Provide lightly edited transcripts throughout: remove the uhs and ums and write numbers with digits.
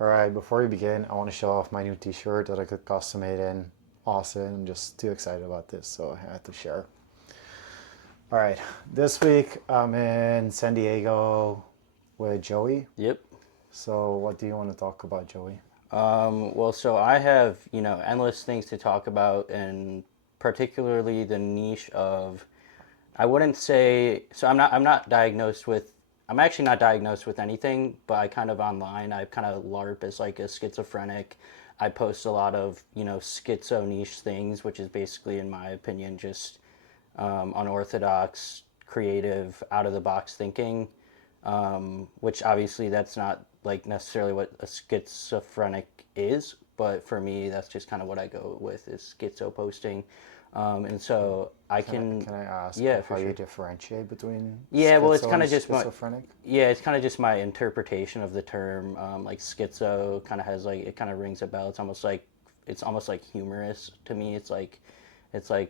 All right, before we begin, I want to show off my new t-shirt that I could custom made in Austin. I'm just too excited about this, so I had to share. All right, this week I'm in San Diego with Joey. Yep. So what do you want to talk about, Joey? Well, so I have, endless things to talk about, and particularly the niche of, I wouldn't say, so I'm not diagnosed with, I'm actually not diagnosed with anything, but I kind of online, I kind of LARP as like a schizophrenic. I post a lot of, schizo niche things, which is basically, in my opinion, just unorthodox, creative, out of the box thinking, which obviously that's not like necessarily what a schizophrenic is, but for me, that's just kind of what I go with is schizo posting. And so I Can I, can, can I ask yeah, for how you sure. differentiate between Yeah, well, it's schizo kind and of just my, schizophrenic? yeah, it's kind of just my interpretation of the term. Like schizo kind of has like, it kind of rings a bell. It's almost like humorous to me. It's like I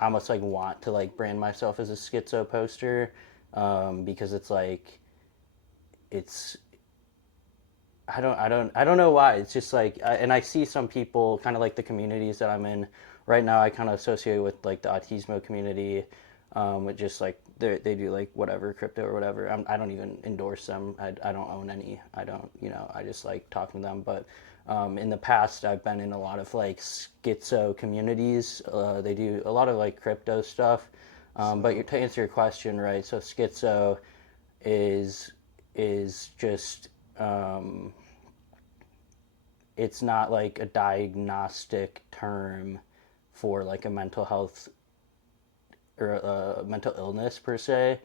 almost like want to like brand myself as a schizo poster, because it's like it's I don't know why. It's just like and I see some people kind of like the communities that I'm in right now. I kind of associate with like the autismo community, with just like they do like whatever crypto or whatever. I don't even endorse them. I don't own any. I don't, I just like talking to them. But in the past, I've been in a lot of like schizo communities. They do a lot of like crypto stuff. But So to answer your question, right? So schizo is is just it's not like a diagnostic term for like a mental health or a mental illness per se.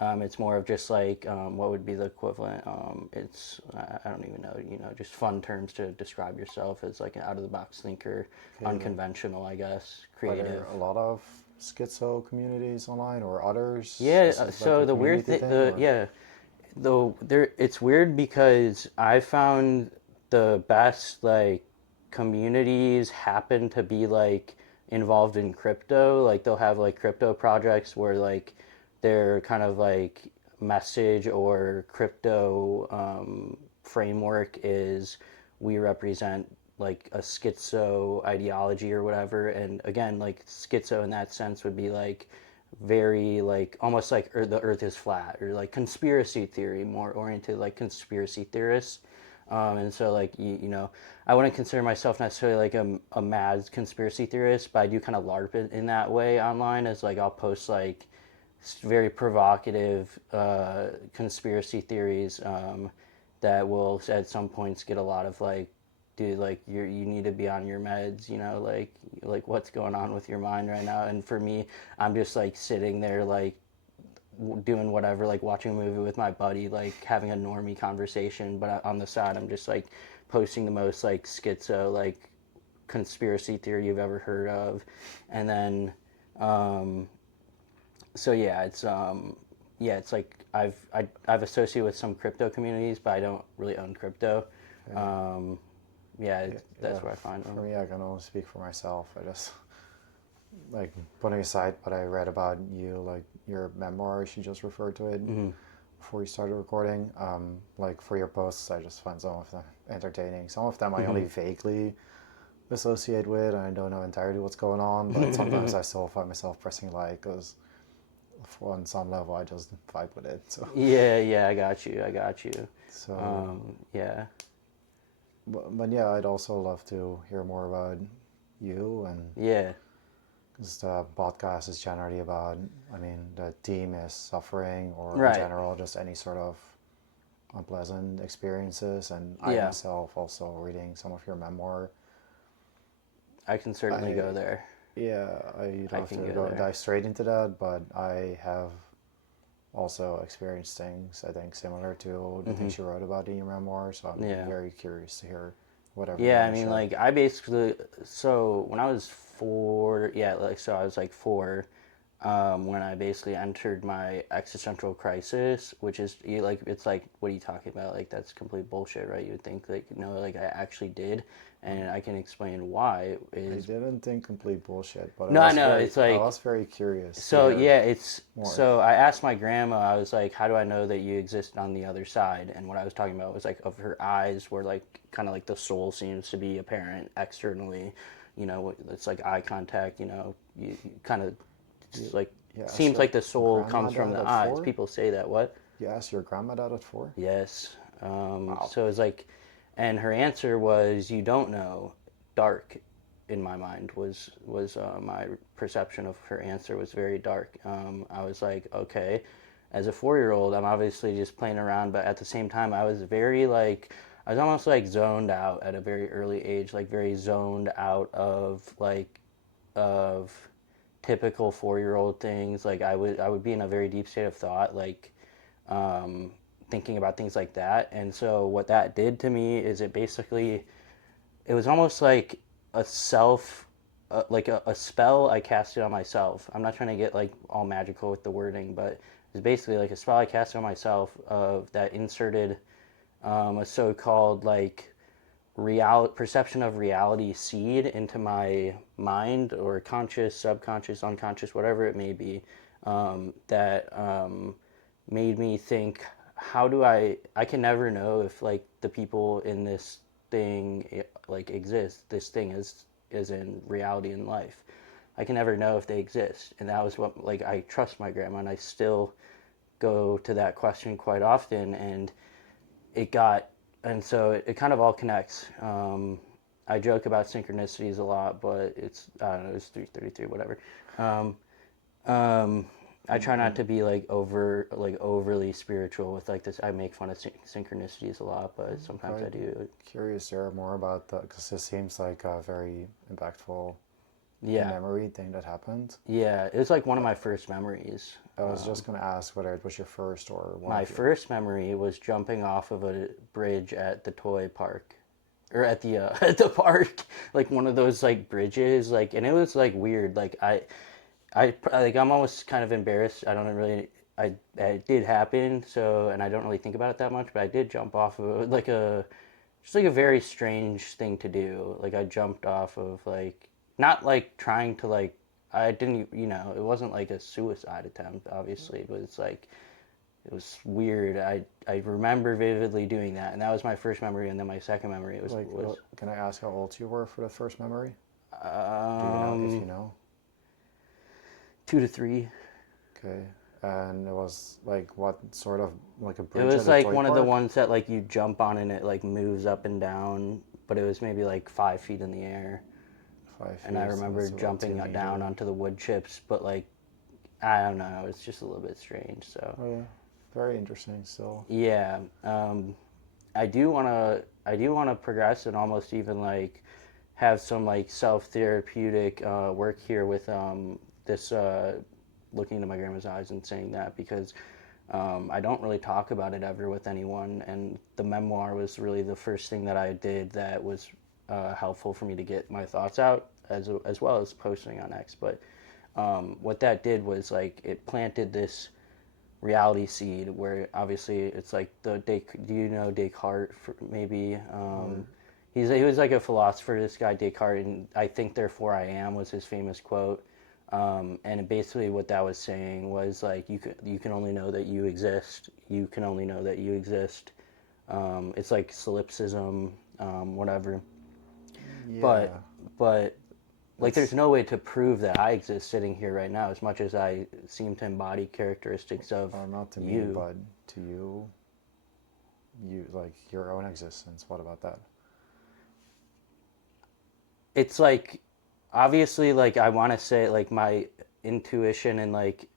It's more of just like what would be the equivalent. I don't even know. Just fun terms to describe yourself as like an out of the box thinker, okay, unconventional, I guess, are there creative. a lot of schizo communities online or others? Yeah. Is this like So a the weird community thing, thing the or? yeah, though there it's weird because I found the best like communities happen to be like involved in crypto. Like they'll have like crypto projects where like their kind of like message or crypto framework is we represent like a schizo ideology or whatever. And again, like schizo in that sense would be like very like almost like the earth is flat or like conspiracy theory, more oriented like conspiracy theorists. And so like I wouldn't consider myself necessarily like a mad conspiracy theorist, but I do kind of larp it in that way online, as like I'll post like very provocative conspiracy theories, that will at some points get a lot of like, dude, like you need to be on your meds, like what's going on with your mind right now. And for me, I'm just like sitting there like doing whatever, like watching a movie with my buddy, like having a normie conversation, but on the side I'm just like posting the most like schizo like conspiracy theory you've ever heard of. And then so it's like I've associated with some crypto communities, but I don't really own crypto. Okay. Um, yeah, Yeah, yeah. that's where I find For them. me, I can only speak for myself. I just like putting aside what I read about you, like your memoirs, you just referred to it Hmm. before you started recording. Like for your posts, I just find some of them entertaining. Some of them I only Hmm. vaguely associate with, and I don't know entirely what's going on. But sometimes I still find myself pressing like, because on some level, I just vibe with it. So, Yeah, yeah, I got you. so, Yeah, but yeah, I'd also love to hear more about you and yeah, because the podcast is generally about, I mean, the theme is suffering or in right, general just any sort of unpleasant experiences. And I yeah. myself also reading some of your memoir. I can certainly I go there. Yeah, I don't I have can to go go there. dive straight into that, but I have also experienced things I think similar to the Hmm. things you wrote about in your memoir. So I'm Yeah. very curious to hear whatever you Yeah, I want to mean, share. like, I basically, so when I was four, yeah, like, so I was like four, when I basically entered my existential crisis, which is like, it's like, what are you talking about? Like, that's complete bullshit, right? You would think like, no, like I actually did, and I can explain why. I Is didn't think complete bullshit, but no, I know it's I like, was very curious to so hear yeah, it's more. so I asked my grandma. I was like, "How do I know that you exist on the other side?" And what I was talking about was like of her eyes, where like kind of like the soul seems to be apparent externally. It's like eye contact. You kind of You, like you asked seems your like the soul grandma comes from that the at eyes. 4? People say that. What? You asked your grandma that at 4? Yes. Wow. So it's like, and her answer was, "You don't know." Dark, in my mind, was my perception of her answer was very dark. I was like, okay, as a 4-year-old, I'm obviously just playing around, but at the same time, I was very like, I was almost like zoned out at a very early age, like very zoned out of typical 4-year-old things. Like I would be in a very deep state of thought, like um, thinking about things like that. And so what that did to me is it was almost like a self, like a spell I casted on myself. I'm not trying to get like all magical with the wording, but it's basically like a spell I casted on myself of that inserted a so-called like perception of reality seed into my mind, or conscious, subconscious, unconscious, whatever it may be, that made me think, how do I can never know if like the people in this thing like exist. This thing is in reality in life. I can never know if they exist. And that was what, like, I trust my grandma, and I still go to that question quite often. And it got and so it kind of all connects. I joke about synchronicities a lot, but it's, I don't know, it's 3:33, whatever. Um, um, I try not I'm to be like overly spiritual with like this. I make fun of synchronicities a lot, but sometimes I quite do. curious to hear more about that because this seems like a very impactful Yeah, memory thing that happened. yeah. It was like one of my first memories. I was just going to ask whether it was your first or one My of your. first memory was jumping off of a bridge at the toy park, or at the at the park, like one of those like bridges, like, and it was like weird. Like like I'm almost kind of embarrassed. I don't really. It did happen, so, and I don't really think about it that much, but I did jump off of like a just like a very strange thing to do. Like I jumped off of like, not like trying to like, I didn't, it wasn't like a suicide attempt, obviously, but it's like it was weird. I remember vividly doing that, and that was my first memory. And then my second memory Like, was can I ask how old you were for the first memory? Do you know if um you know? 2 to 3. Okay. And it was like what sort of like a It bridge at was a like toy one of the park? ones that like you jump on and it like moves up and down, but it was maybe like 5 feet in the air. 5 feet, And I so remember that's about jumping 2 meters. down onto the wood chips, but like, I don't know, it's just a little bit strange. So Oh yeah, very interesting. Still, yeah, I do wanna progress and almost even like have some like self therapeutic work here with this looking into my grandma's eyes and saying that, because I don't really talk about it ever with anyone, and the memoir was really the first thing that I did that was helpful for me to get my thoughts out, as well as posting on X. But what that did was like it planted this reality seed where obviously it's like do you know Descartes, maybe? or He was like a philosopher, this guy Descartes, and I think therefore I am was his famous quote. And basically what that was saying was like you can only know that you exist. You can only know that you exist. It's like solipsism, whatever. But yeah, but like there's it's no way to prove that I exist sitting here right now, as much as I seem to embody characteristics of not to me, you. but to you. You like your own existence. What about that? It's like, obviously, like I want to say like my intuition and like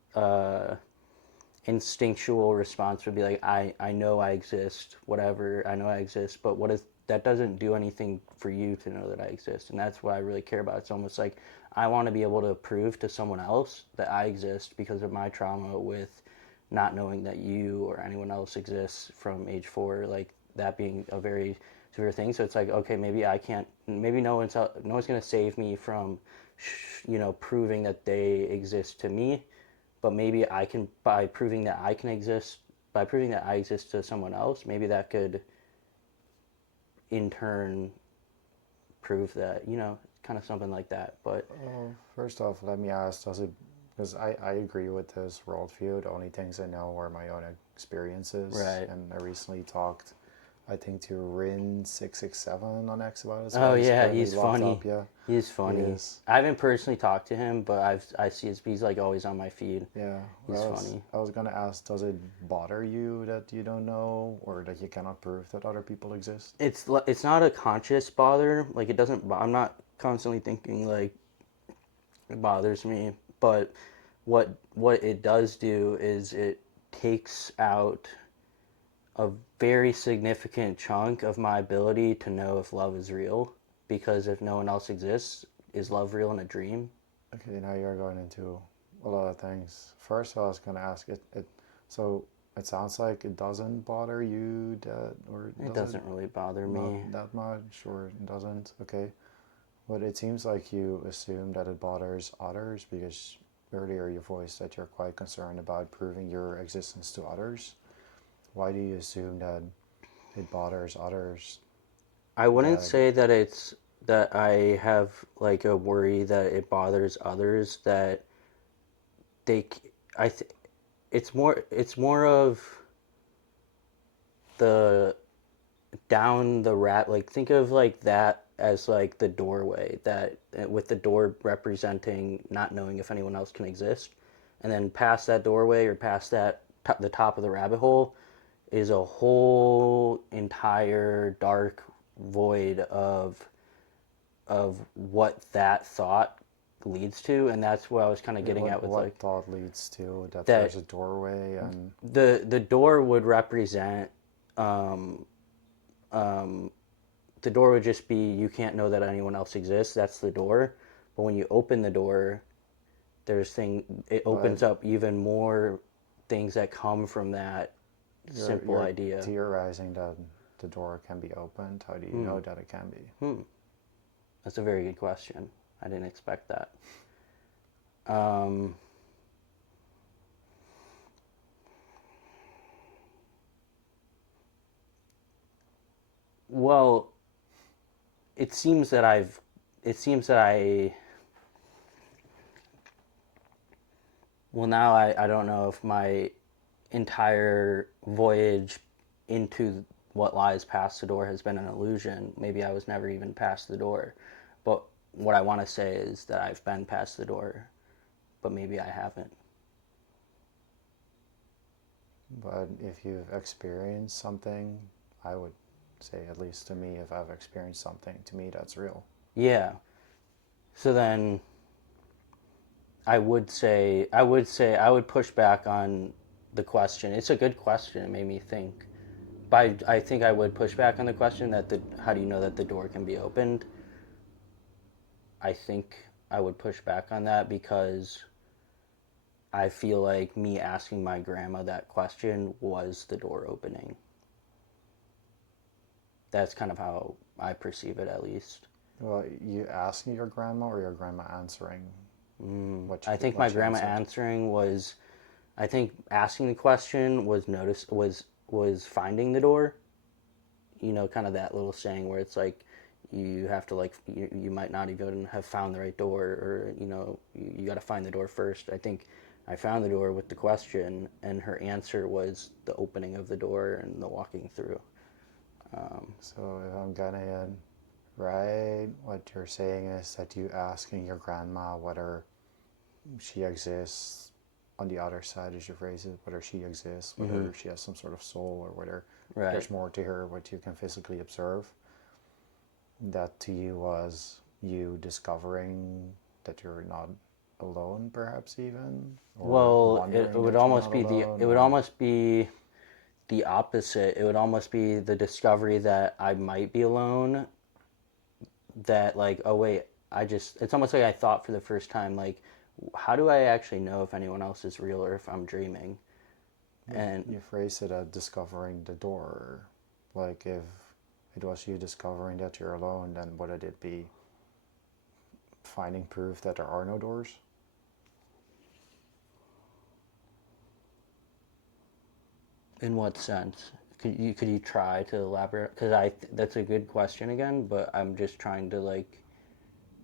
instinctual response would be like, I know I exist, whatever, I know I exist, but what is that doesn't do anything for you to know that I exist. And that's what I really care about. It's almost like I want to be able to prove to someone else that I exist because of my trauma with not knowing that you or anyone else exists from age 4, like that being a very severe thing. So it's like, okay, maybe I can't, maybe no one's going to save me from proving that they exist to me, but maybe I can, by proving that I can exist, by proving that I exist to someone else, maybe that could in turn prove that, kind of something like that. But First off, let me ask, does it, because I agree with this worldview. The only things I know are my own experiences. right. And I recently talked, I think, to Rin667 on X about this Oh guy. He's yeah, currently he's locked funny. up, yeah. He's He funny. is. I haven't personally talked to him, but I see he's like always on my feed. Yeah. He's Well, funny. I was gonna ask, does it bother you that you don't know or that you cannot prove that other people exist? It's not a conscious bother. Like it doesn't. I'm not constantly thinking like it bothers me. But what it does do is it takes out a very significant chunk of my ability to know if love is real. Because if no one else exists, is love real in a dream? Okay, now you're going into a lot of things. First, I was gonna ask so it sounds like it doesn't bother you that, or It does it doesn't really bother not me. that much, or it doesn't? Okay, but it seems like you assume that it bothers others because earlier you voiced that you're quite concerned about proving your existence to others. Why do you assume that it bothers others? I wouldn't That say that it's that I have like a worry that it bothers others that they I th- it's more of the down the rat, like think of like that as like the doorway, that with the door representing not knowing if anyone else can exist, and then past that doorway or past that the top of the rabbit hole is a whole entire dark void of what that thought leads to. And that's what I was kind of getting at with what like thought leads to that that there's a doorway and the door would represent um, um, the door would just be you can't know that anyone else exists. That's the door. But when you open the door, it but opens up even more things that come from that simple you're idea. theorizing that the door can be opened. How do you know that it can be? That's a very good question. I didn't expect that. Um, well, it seems that I've it seems that I well now I don't know if my entire voyage into what lies past the door has been an illusion. Maybe I was never even past the door. But what I want to say is that I've been past the door, but maybe I haven't. But if you've experienced something, I would say, at least to me, if I've experienced something, to me that's real. Yeah. So then I would push back on the question. It's a good question. It made me think. But I think I would push back on the question that how do you know that the door can be opened? I think I would push back on that because I feel like me asking my grandma that question was the door opening. That's kind of how I perceive it, at least. Well, you asking your grandma or your grandma answering I think what my she grandma answered? answering was, I think asking the question was finding the door. Kind of that little saying where it's like you have to like you might not even have found the right door, or you got to find the door first. I think I found the door with the question, and her answer was the opening of the door and the walking through. So if I'm getting it right, what you're saying is that you asking your grandma whether she exists on the other side, as you phrase it, whether she exists, whether she has some sort of soul, or whether Right. there's more to her what you can physically observe. That to you was you discovering that you're not alone, perhaps even, or Well, wondering that you're not alone, it would or almost be the opposite. It would almost be the discovery that I might be alone. That like, oh wait, it's almost like I thought for the first time, like, how do I actually know if anyone else is real or if I'm dreaming? And you phrase it as discovering the door. Like if it was you discovering that you're alone, then would it be finding proof that there are no doors? In what sense? Could you try to elaborate? Because that's a good question again, but I'm just trying to like.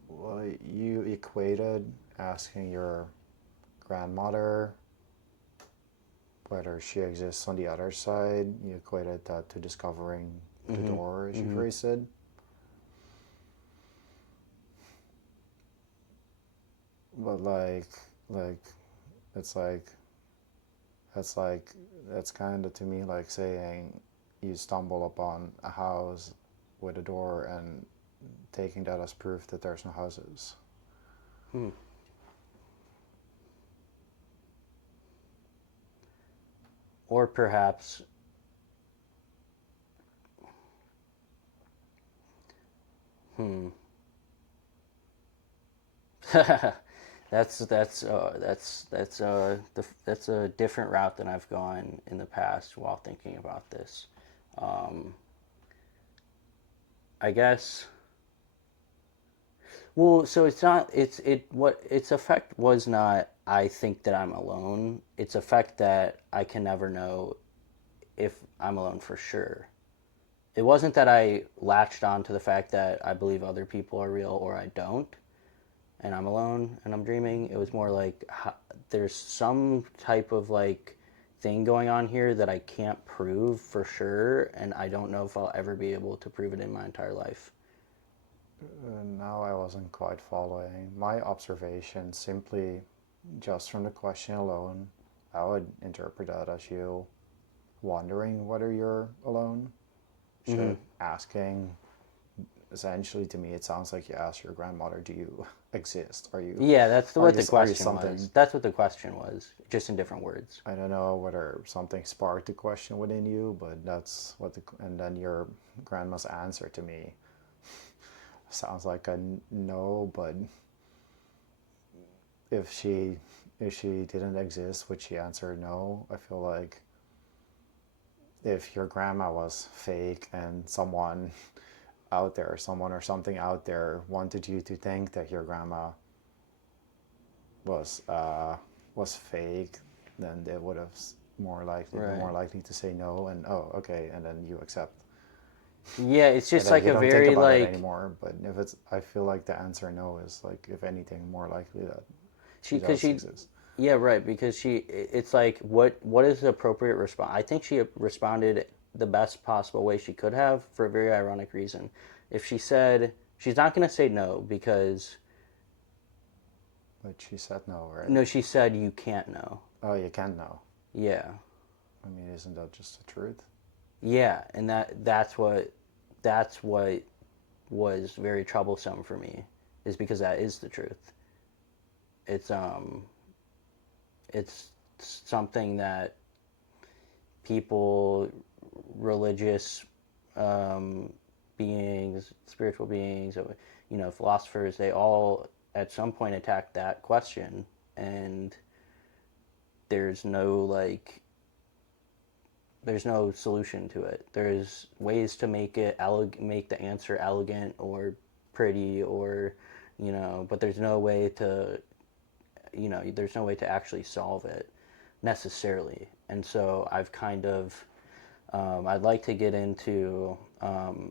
Well, you equated asking your grandmother whether she exists on the other side. You equated that to discovering the Mm-hmm, door, as you mm-hmm. phrased it. But like it's like that's like that's kind of to me like saying you stumble upon a house with a door and taking that as proof that there's no houses. Hmm. Or perhaps. Hmm. That's a different route than I've gone in the past while thinking about this. Um, I guess. Well, so it's not. What its effect was not. I think that I'm alone. Its effect that I can never know if I'm alone for sure. It wasn't that I latched on to the fact that I believe other people are real or I don't, and I'm alone and I'm dreaming. It was more like there's some type of like thing going on here that I can't prove for sure, and I don't know if I'll ever be able to prove it in my entire life. Now I wasn't quite following. My observation simply, just from the question alone, I would interpret that as you wondering whether you're alone. Mm-hmm. Sure. Asking, essentially to me, it sounds like you ask your grandmother, "Do you exist? Yeah, Are what the are you question was. something?" That's what the question was, just in different words. I don't know whether something sparked the question within you, but that's what and then your grandma's answer to me sounds like a no, but if she if she didn't exist, would she answer no? I feel like if your grandma was fake and someone out there, someone or something out there wanted you to think that your grandma was was fake, then they would have more likely been Right. more likely to say no and oh okay, and then you accept, Yeah, it's and just then like you a don't think very about it like anymore. But if it's, I feel like the answer no is like if anything more likely that she she because does she exist. yeah, right, because it's like what is the appropriate response? I think she responded the best possible way she could have for a very ironic reason. If she said she's not going to say no because But she said no, right? no, she said you can't know. Oh, you can know. Yeah. I mean, isn't that just the truth? Yeah, and that's what was very troublesome for me is because that is the truth. It's it's something that people, religious um, beings, spiritual beings, philosophers, they all at some point attack that question, and there's no like, there's no solution to it. There's ways to make the answer elegant or pretty or, but there's no way to, there's no way to actually solve it necessarily. And so I've kind of I'd like to get into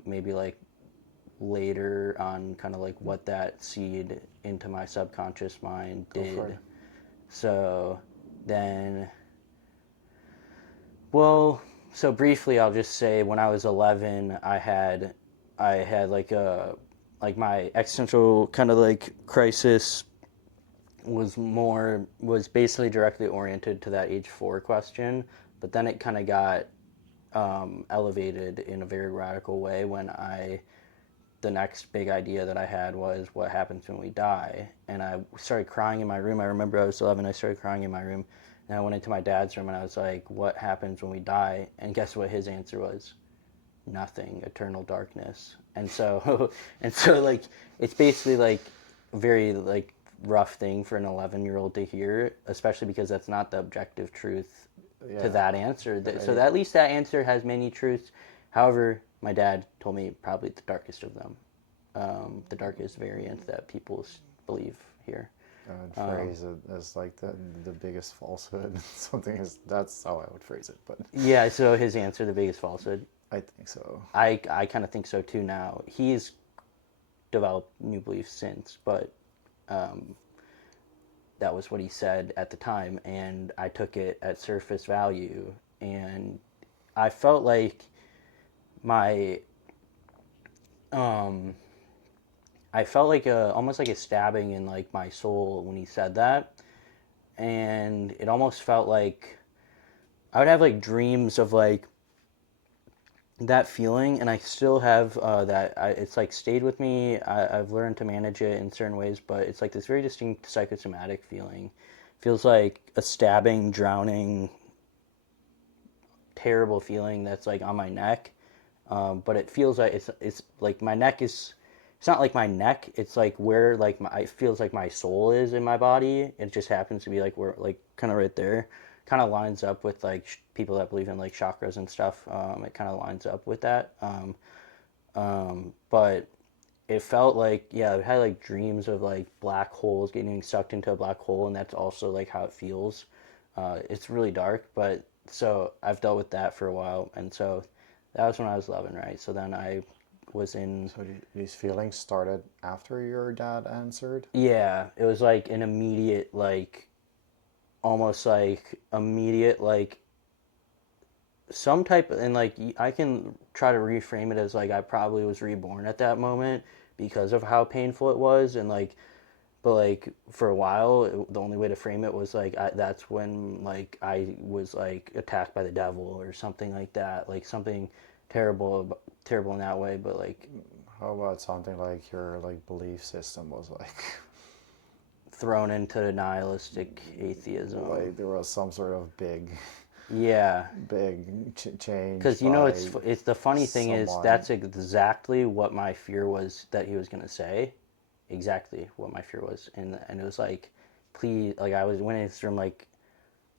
maybe like later on kind of like what that seed into my subconscious mind Go for it. did. So then, well, so briefly, I'll just say when I was 11, I had like my existential kind of like crisis was basically directly oriented to that age 4 question, but then it kind of got elevated in a very radical way when the next big idea that I had was what happens when we die. And I started crying in my room. I remember I was 11, I started crying in my room. And I went into my dad's room and I was like, what happens when we die? And guess what his answer was? Nothing, eternal darkness. And so, and so like, it's basically like a very like rough thing for an 11-year-old to hear, especially because that's not the objective truth to Yeah. that answer. So I, at least that answer has many truths. However, my dad told me probably the darkest of them, the darkest variant that people believe here. I would phrase it as like the biggest falsehood. Something is that's how I would phrase it, but Yeah, so his answer, the biggest falsehood. I think so. I kind of think so too now. He's developed new beliefs since, but um, that was what he said at the time, and I took it at surface value, and I felt like my um, I felt like almost like a stabbing in like my soul when he said that, and it almost felt like I would have like dreams of like that feeling, and I still have it's like stayed with me. I've learned to manage it in certain ways, but it's like this very distinct psychosomatic feeling. Feels like a stabbing, drowning, terrible feeling that's like on my neck. But it feels like it's like my neck is. It's not like my neck. It's like where like it feels like my soul is in my body. It just happens to be like where like kind of right there. Kind of lines up with like people that believe in like chakras and stuff. It kind of lines up with that. But it felt like yeah, I had like dreams of like black holes getting sucked into a black hole, and that's also like how it feels. It's really dark, but so I've dealt with that for a while, and so that was when I was 11, right? So then I was in. So these feelings started after your dad answered. Yeah, it was like an immediate like almost like immediate like some type and like I can try to reframe it as like I probably was reborn at that moment because of how painful it was and like but like for a while the only way to frame it was like that's when like I was like attacked by the devil or something like that, like something terrible in that way, but like How about something like your like belief system was like thrown into nihilistic atheism. like there was some sort of Yeah, big change because you know by it's the funny thing is someone. that's exactly what my fear was that he was gonna say, exactly what my fear was, and it was like, please, like I was went into this room like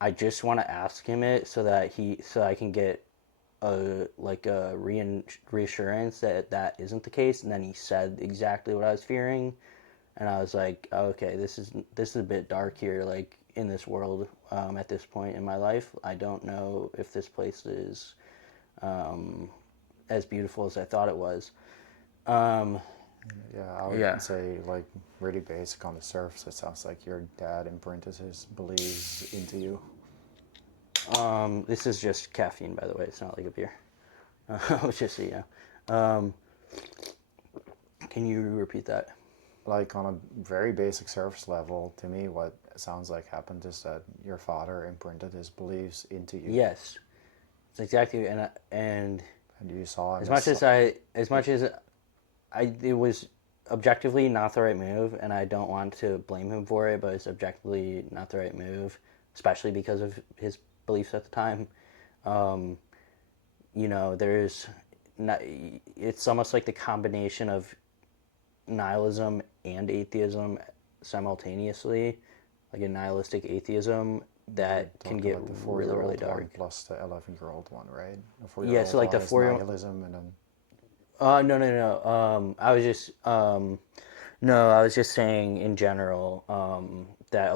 I just want to ask him it so I can get a like a reassurance that that isn't the case, and then he said exactly what I was fearing, and I was like, oh, okay, this is a bit dark here, like in this world. At this point in my life, I don't know if this place is um, as beautiful as I thought it was. Um, Yeah, I would yeah. say like really basic on the surface. It sounds like your dad imprinted his beliefs into you. This is just caffeine, by the way. It's not like a beer. Just so you know. Can you repeat that? Like on a very basic surface level, to me, what sounds like happened is that your father imprinted his beliefs into you, Yes, it's exactly. And and you saw him as much as as it was objectively not the right move, and I don't want to blame him for it, but it's objectively not the right move, especially because of his beliefs at the time. Um, you know, there's not, it's almost like the combination of nihilism and atheism simultaneously, like a nihilistic atheism you're that can talking get about the really, really four-year-old one dark. plus the 11-year-old one, right? The Yeah, so four-year-old like the one is 4 year. nihilism, and then No, no, no. I was just no, I was just saying in general that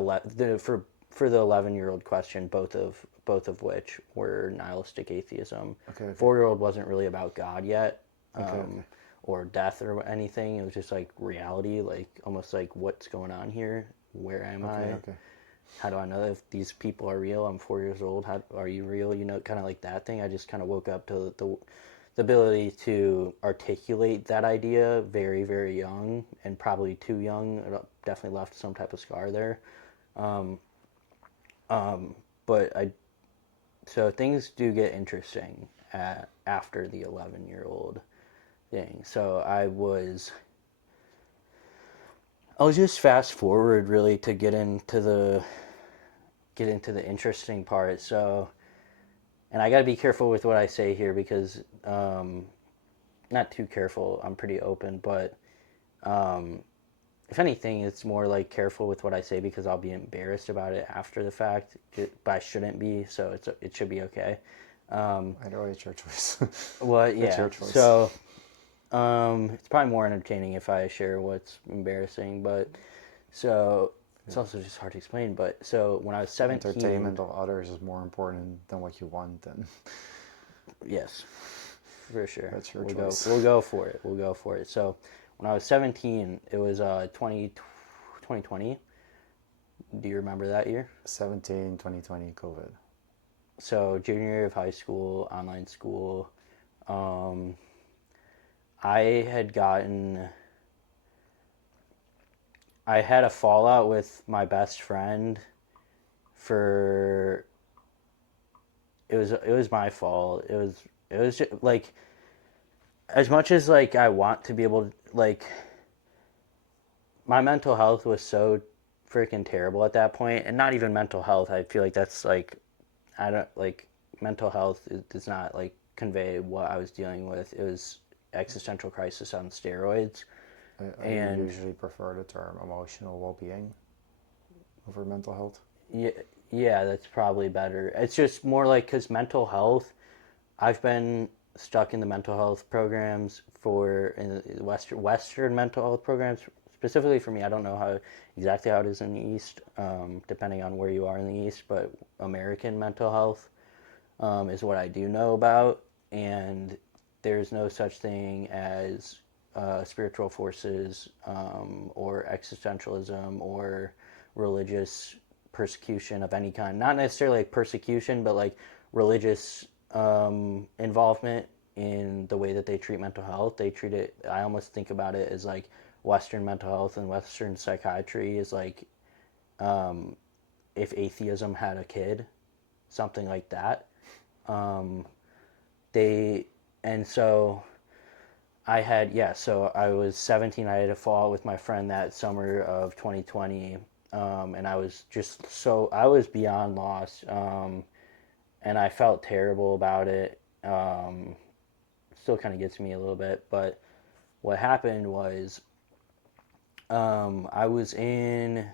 for the 11-year-old question, both of which were nihilistic atheism. okay, okay, 4-year-old wasn't really about God yet, okay, okay, or death or anything. It was just like reality, like almost like what's going on here? Where am okay, I? okay. How do I know if these people are real? I'm 4 years old. How are you real? You know, kind of like that thing. I just kind of woke up to the ability to articulate that idea very, very young and probably too young. It definitely left some type of scar there. Um, but so things do get interesting after the 11-year-old thing. So I'll just fast forward really to get into the interesting part. So, and I got to be careful with what I say here because not too careful. I'm pretty open, but um, if anything, it's more like careful with what I say because I'll be embarrassed about it after the fact, but I shouldn't be. So it should be okay. I know it's your choice. Well, It's yeah. your choice. So it's probably more entertaining if I share what's embarrassing, but so it's also just hard to explain. But so when I was 17, Entertainment of others is more important than what you want, and yes, for sure. that's your we'll choice. We'll go for it. We'll go for it. So when I was 17, it was 2020. Do you remember that year? 17, 2020, COVID. So junior year of high school, online school. Um, I had gotten I had a fallout with my best friend for it was my fault. It was just, like, as much as like I want to be able to, like, my mental health was so freaking terrible at that point, and not even mental health. I feel like that's like, I don't like, mental health does not like convey what I was dealing with. It was existential crisis on steroids. I And usually prefer the term emotional well-being over mental health. yeah, yeah, that's probably better. It's just more like, because mental health, I've been stuck in the mental health programs in the Western mental health programs specifically for me. I don't know exactly how it is in the East, depending on where you are in the East, but American mental health is what I do know about, and there's no such thing as spiritual forces, or existentialism, or religious persecution of any kind. Not necessarily like persecution, but like religious involvement in the way that they treat mental health. They treat it, I almost think about it as like Western mental health and Western psychiatry is like, if atheism had a kid, something like that. Um, they, and so so I was 17. I had a fall with my friend that summer of 2020. And I was just I was beyond lost. And I felt terrible about it. Still kind of gets me a little bit, but what happened was, I was in,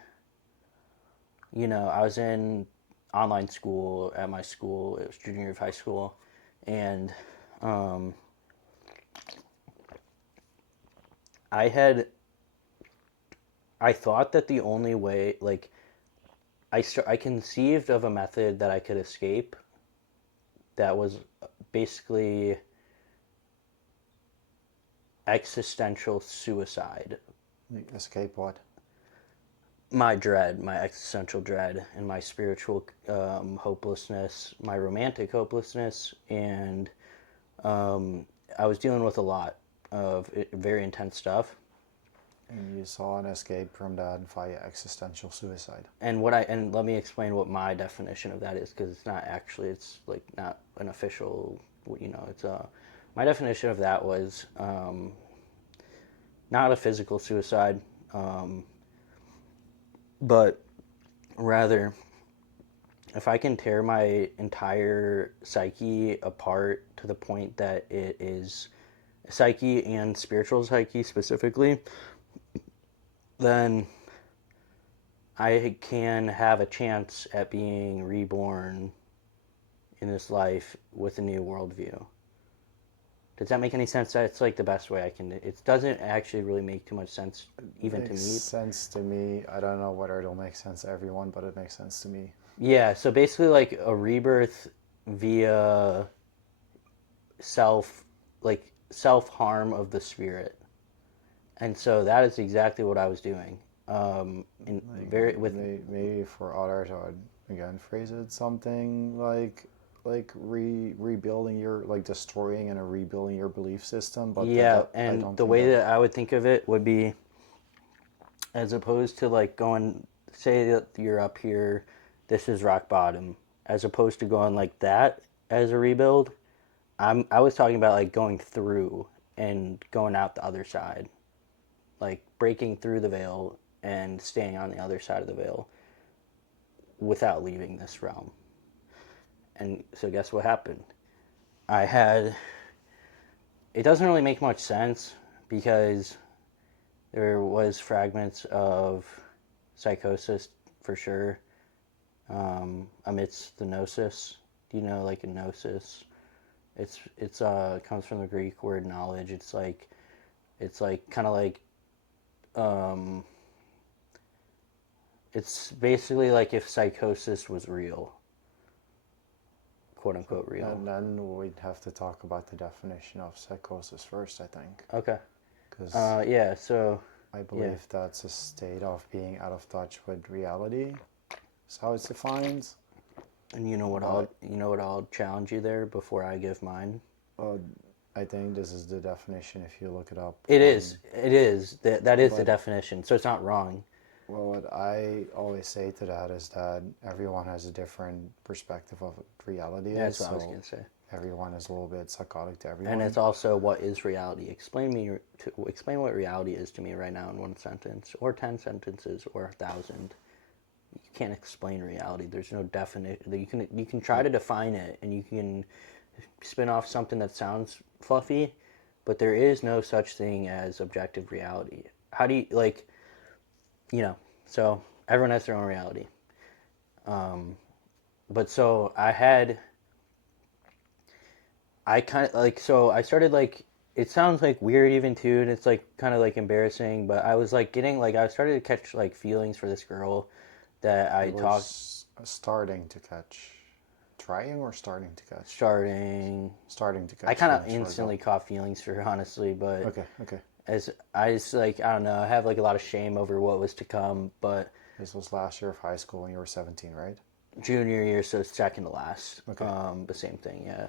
I was in online school at my school. It was junior year of high school, and um, I had I thought that the only way, like, I conceived of a method that I could escape that was basically existential suicide. Escape what? My existential dread, and my spiritual hopelessness, my romantic hopelessness, and I was dealing with a lot of very intense stuff. And you saw an escape from that via existential suicide. And let me explain what my definition of that is, because it's not actually, it's like not an official, it's my definition of that was, not a physical suicide, um, but rather, if I can tear my entire psyche apart to the point that it is psyche and spiritual psyche specifically, then I can have a chance at being reborn in this life with a new worldview. Does that make any sense? That's like the best way I can. It doesn't actually really make too much sense, even to Makes me. sense to me. I don't know whether it'll make sense to everyone, but it makes sense to me. Yeah, so basically, like a rebirth via self, like self harm of the spirit, and so that is exactly what I was doing. In Like, very with maybe for others, I would again phrase it something like rebuilding your, like, destroying and rebuilding your belief system. But Yeah, I and don't the think way that. that I would think of it would be, as opposed to like going, say that you're up here, this is rock bottom, as opposed to going like that as a rebuild. I was talking about like going through and going out the other side, like breaking through the veil and staying on the other side of the veil without leaving this realm. And so guess what happened? I had It doesn't really make much sense, because there was fragments of psychosis for sure, amidst the gnosis. Do you know, like, a gnosis? It's comes from the Greek word knowledge. It's like kind of like, um It's basically like if psychosis was real, quote unquote real. And then we'd have to talk about the definition of psychosis first, I think. Okay. Because Yeah. So I yeah. believe that's a state of being out of touch with reality. That's how it's defined. And you know what But I'll challenge you there before I give mine. uh, I think this is the definition if you look it up. It is. It is. That is the But definition. So it's not wrong. well, what I always say to that is that everyone has a different perspective of what reality That's is. what I was So gonna say. everyone is a little bit psychotic to And everyone. it's also what is reality. Explain what reality is to me right now in one sentence, or 10 sentences, or 1,000. You can't explain reality. There's no definition. You can try to define it, and you can spin off something that sounds fluffy, but there is no such thing as objective reality. How do you like? So everyone has their own reality. But so I kind of like, so I started like, it sounds like weird even too, and it's like kind of like embarrassing, but I was like getting like, I started to catch like feelings for this girl that I You were talked, starting to catch. Trying or starting to catch? starting, Starting to catch. I kind of feelings for a instantly girl. caught feelings for her, honestly, but Okay, okay. as I just like, I don't know, I have like a lot of shame over what was to come, but This was last year of high school and you were 17, right? junior year, so second to last, Okay. the same thing, yeah.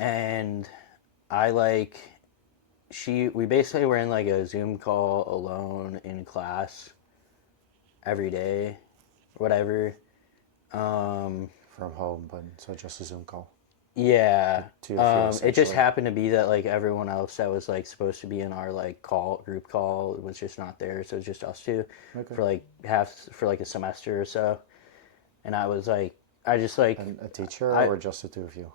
And I like, we basically were in like a Zoom call alone in class every day, whatever. From home, but so just a Zoom call. Yeah. Two of you, It just essentially. happened to be that like everyone else that was like supposed to be in our like group call was just not there, so it was just us two Okay. for like for like a semester or so. And I was like, I just like, And a teacher I or just the two of you?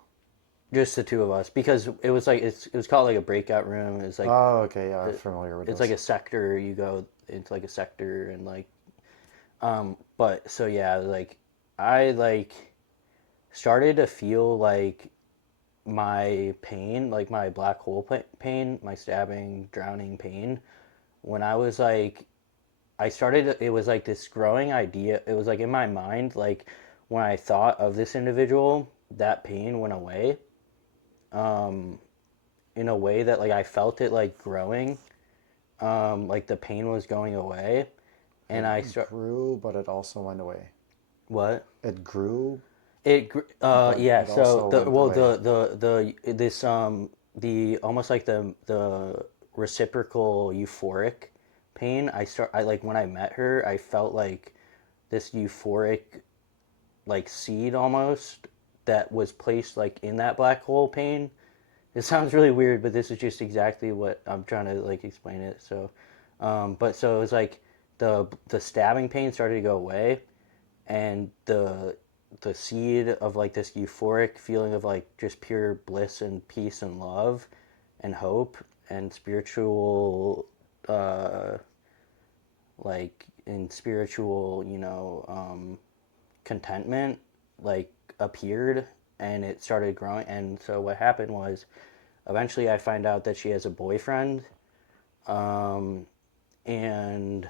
just the two of us, because it was like it was called like a breakout room. It's like Oh, okay. Yeah, I'm familiar with it's those. like a sector. You go into like a sector and like but so yeah, like I like started to feel like my pain, like my black hole pain, my stabbing, drowning pain, when I was like, I started, it was like this growing idea. It was like in my mind, like when I thought of this individual, that pain went away in a way that like I felt it like growing, like the pain was going away. And I It start, grew, but it also went away. what? It grew, but Yeah, it so also went away. the almost like the reciprocal euphoric pain. I like when I met her, I felt like this euphoric like seed almost that was placed like in that black hole pain. It sounds really weird, but this is just exactly what I'm trying to like explain it. So but so it was like the stabbing pain started to go away, and the seed of like this euphoric feeling of like just pure bliss and peace and love and hope and spiritual like in spiritual, contentment, like appeared, and it started growing. And so what happened was eventually I find out that she has a boyfriend, and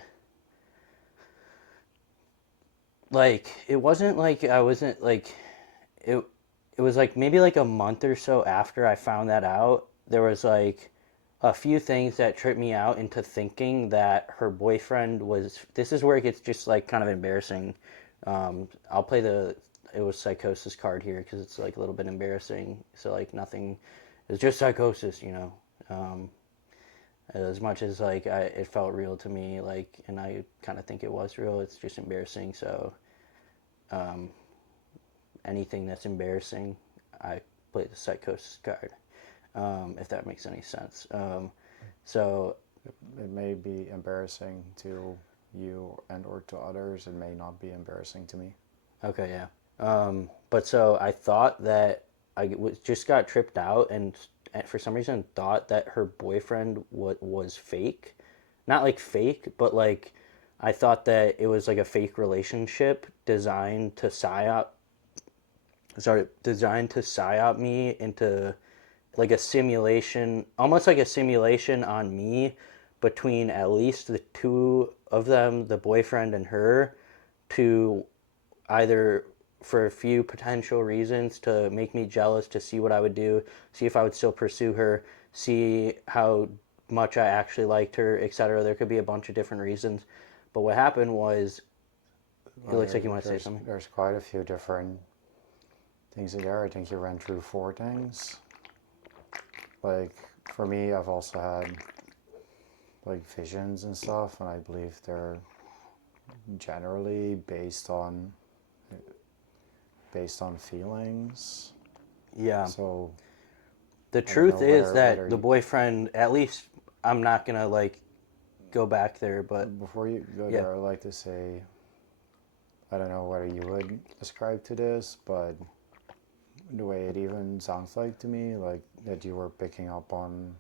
like it wasn't like I wasn't like it it was like maybe like a month or so after I found that out, there was like a few things that tripped me out into thinking that her boyfriend was. This is where it gets just like kind of embarrassing. I'll play the it was psychosis card here because it's like a little bit embarrassing. So like nothing, it's just psychosis, as much as like it felt real to me, like, and I kind of think it was real. It's just embarrassing. So anything that's embarrassing, I play the psychosis card, if that makes any sense. So, It may be embarrassing to you and or to others. It may not be embarrassing to me. okay, yeah. But so I thought that just got tripped out, and for some reason thought that her boyfriend was fake. Not like fake, but like I thought that it was like a fake relationship designed to psyop me into like a simulation, almost like a simulation on me, between at least the two of them, the boyfriend and her, to either for a few potential reasons to make me jealous, to see what I would do, see if I would still pursue her, see how much I actually liked her, etc. There could be a bunch of different reasons. But what happened was, it looks like you want to say something. There's quite a few different things in there. I think you ran through 4 things. Like, for me, I've also had like visions and stuff, and I believe they're generally based on feelings. Yeah. So The truth is that the boyfriend, at least, I'm not gonna like go back there, but before you go yeah. there, I'd like to say, I don't know whether you would ascribe to this, but the way it even sounds like to me, like that you were picking up on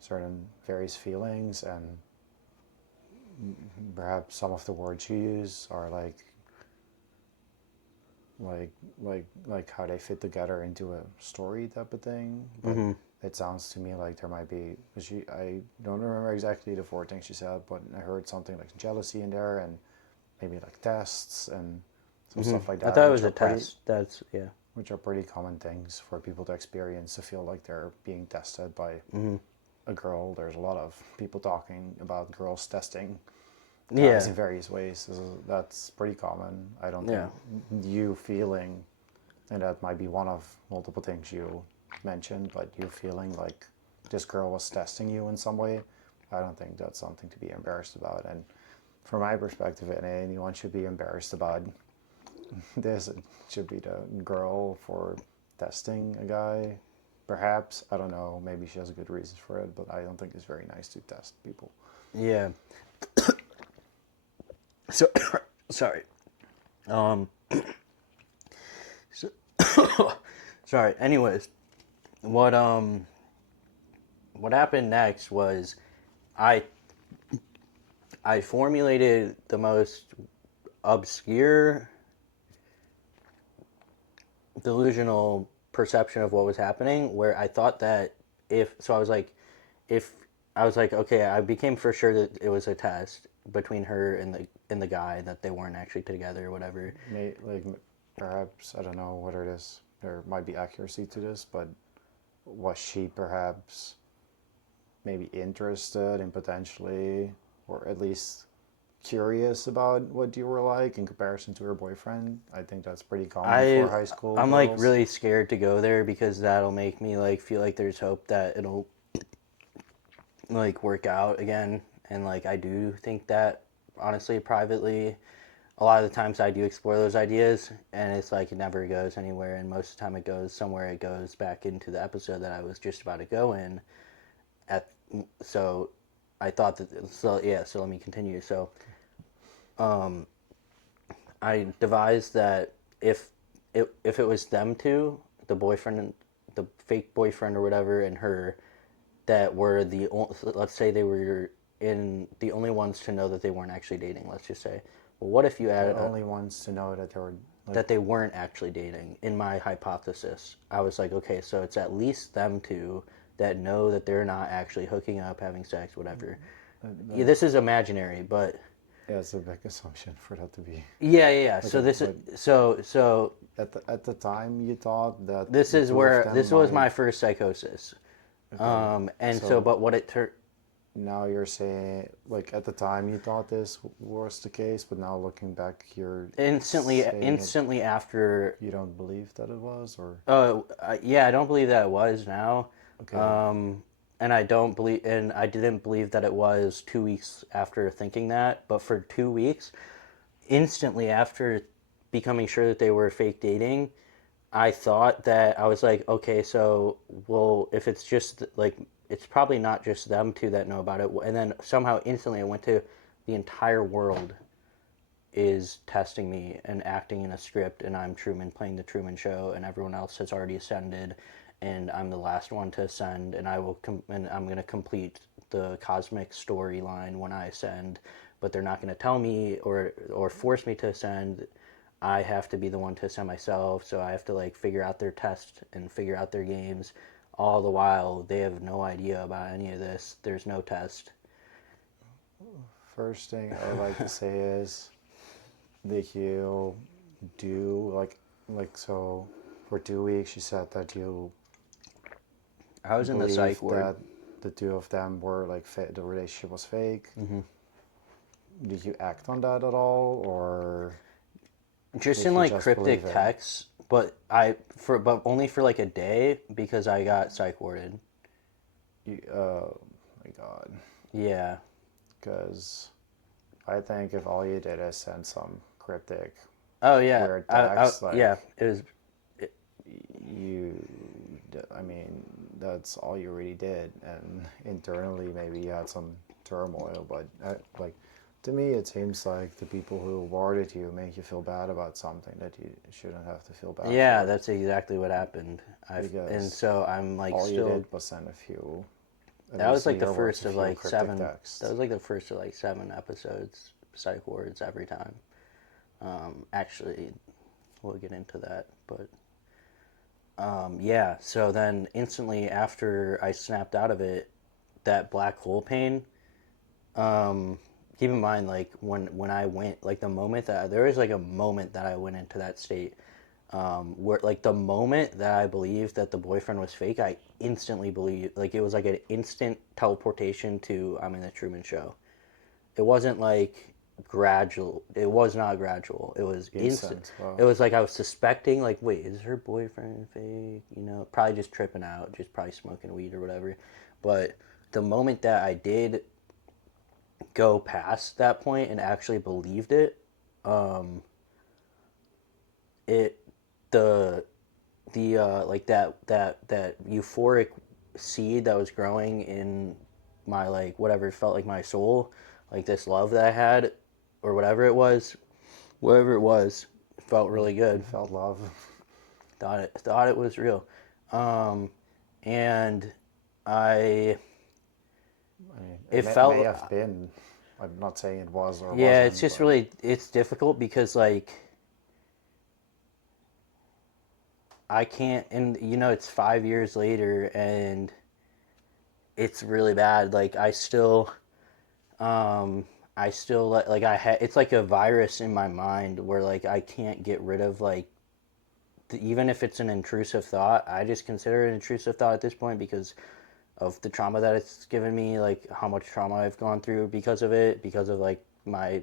certain various feelings, and perhaps some of the words you use are like how they fit together into a story type of thing. But it sounds to me like there might be, I don't remember exactly the 4 things she said, but I heard something like jealousy in there, and maybe like tests and some stuff like that. I thought it was a test. That's, yeah. Which are pretty common things for people to experience, to feel like they're being tested by a girl. There's a lot of people talking about girls testing guys in various ways. That's pretty common. I don't think you feeling, and that might be one of multiple things you mentioned, but you feeling like this girl was testing you in some way, I don't think that's something to be embarrassed about. And from my perspective, anyone should be embarrassed about this. It should be the girl for testing a guy. Perhaps, I don't know, maybe she has a good reason for it, but I don't think it's very nice to test people. Yeah. So, sorry. So, sorry. Anyways, what happened next was I formulated the most obscure delusional perception of what was happening, where I thought that I was like, okay, I became for sure that it was a test between her and the guy, that they weren't actually together or whatever. Perhaps, I don't know whether there might be accuracy to this, but was she perhaps maybe interested in potentially, or at least curious about what you were like in comparison to her boyfriend? I think that's pretty common for high school I'm girls. like really scared to go there, because that'll make me like feel like there's hope that it'll like work out again. And like I do think that, honestly, privately, a lot of the times I do explore those ideas, and it's like it never goes anywhere, and most of the time it goes somewhere. It goes back into the episode that I was just about to go in so I thought that, so let me continue. So I devised that if it was them two, the boyfriend, the fake boyfriend or whatever, and her, that were let's say they were the only ones to know that they weren't actually dating, let's just say. Well, what if you added the only ones to know that they were that they weren't actually dating? In my hypothesis, I was like, okay, so it's at least them two that know that they're not actually hooking up, having sex, whatever. This is imaginary, but yeah, it's a big assumption for that to be. Yeah. So at the time you thought that this was my first psychosis. Okay. But what it turned. Now you're saying, like, at the time you thought this was the case, but now looking back, you're instantly after. You don't believe that it was, or? Yeah, I don't believe that it was now. Okay. And I didn't believe that it was 2 weeks after thinking that, but for 2 weeks, instantly after becoming sure that they were fake dating, I thought that, I was like, okay, so, well, if it's just like, it's probably not just them two that know about it. And then somehow instantly I went to, the entire world is testing me and acting in a script, and I'm Truman playing the Truman Show, and everyone else has already ascended, and I'm the last one to ascend, and I'm going to complete the cosmic storyline when I ascend, but they're not going to tell me or force me to ascend. I have to be the one to ascend myself, so I have to like figure out their test and figure out their games. All the while, they have no idea about any of this. There's no test. First thing I would like to say is, did you do so for 2 weeks? You said that you I was in the believe psych ward. that the two of them were like the relationship was fake. Hmm. Did you act on that at all, or Just did in you like just believe cryptic it? texts, but only for like a day because I got psych warded. Oh my God. Yeah. Because I think if all you did is send some cryptic, Oh yeah. weird I text, like yeah. It was. you, I mean, that's all you really did. And internally, maybe you had some turmoil, but like, to me, it seems like the people who awarded you make you feel bad about something that you shouldn't have to feel bad Yeah, for. that's exactly what happened. And Because so I'm like all you still. did was send a few, at That was least a like the year worth first of of few like cryptic seven. That text. was like the first of like 7 episodes. Psych wards every time. Actually, we'll get into that, but yeah. So then instantly after I snapped out of it, that black hole pain. Um, Keep in mind, like when I went, like the moment that there was like a moment that I went into that state, where like the moment that I believed that the boyfriend was fake, I instantly believed, like it was like an instant teleportation to I'm in the Truman Show. It wasn't like gradual. It was not gradual. It was instant. Instant. It Well, was like I was suspecting, like, wait, is her boyfriend fake? Probably just tripping out, just probably smoking weed or whatever. But the moment that I did go past that point and actually believed it, it the like that euphoric seed that was growing in my like whatever felt like my soul, like this love that I had, or whatever it was, felt really you good. felt love. Thought it was real, and I I mean, it it may felt have been. I'm not saying it was or yeah. It's wasn't, just but really it's difficult because like I can't, and it's 5 years later and it's really bad. Like um, I still like it's like a virus in my mind where like I can't get rid of like even if it's an intrusive thought, I just consider it an intrusive thought at this point because of the trauma that it's given me, like how much trauma I've gone through because of it, because of like my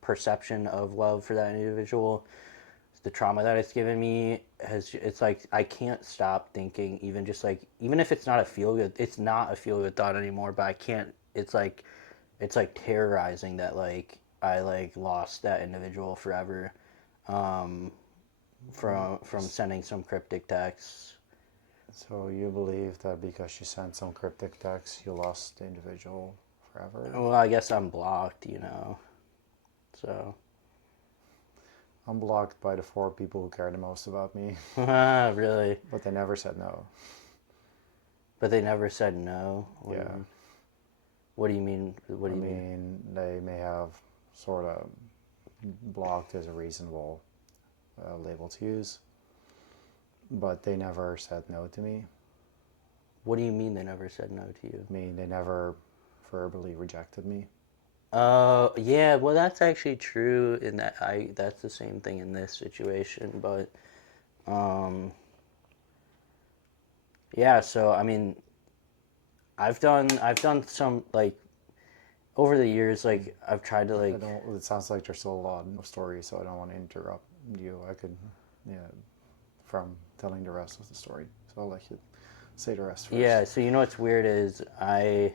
perception of love for that individual. The trauma that it's given me it's like I can't stop thinking, even just like even if it's not a feel good thought anymore, but I can't it's like terrorizing that like I like lost that individual forever, um, from sending some cryptic texts. so you believe that because you sent some cryptic text, you lost the individual forever? Well, I guess I'm blocked, so I'm blocked by the 4 people who care the most about me, really, but they never said no. but they never said no. Yeah, What do you mean? What I do you mean? mean, they may have sort of blocked is a reasonable label to use, but they never said no to me. What do you mean they never said no to you? I mean, they never verbally rejected me. Yeah, well that's actually true in that that's the same thing in this situation, but um yeah, so I mean, I've done some like over the years like I've tried to I like don't. It sounds like there's still a lot of stories, so I don't want to interrupt you. I could, yeah, from telling the rest of the story. So I'll let you say the rest first. yeah, so what's weird is I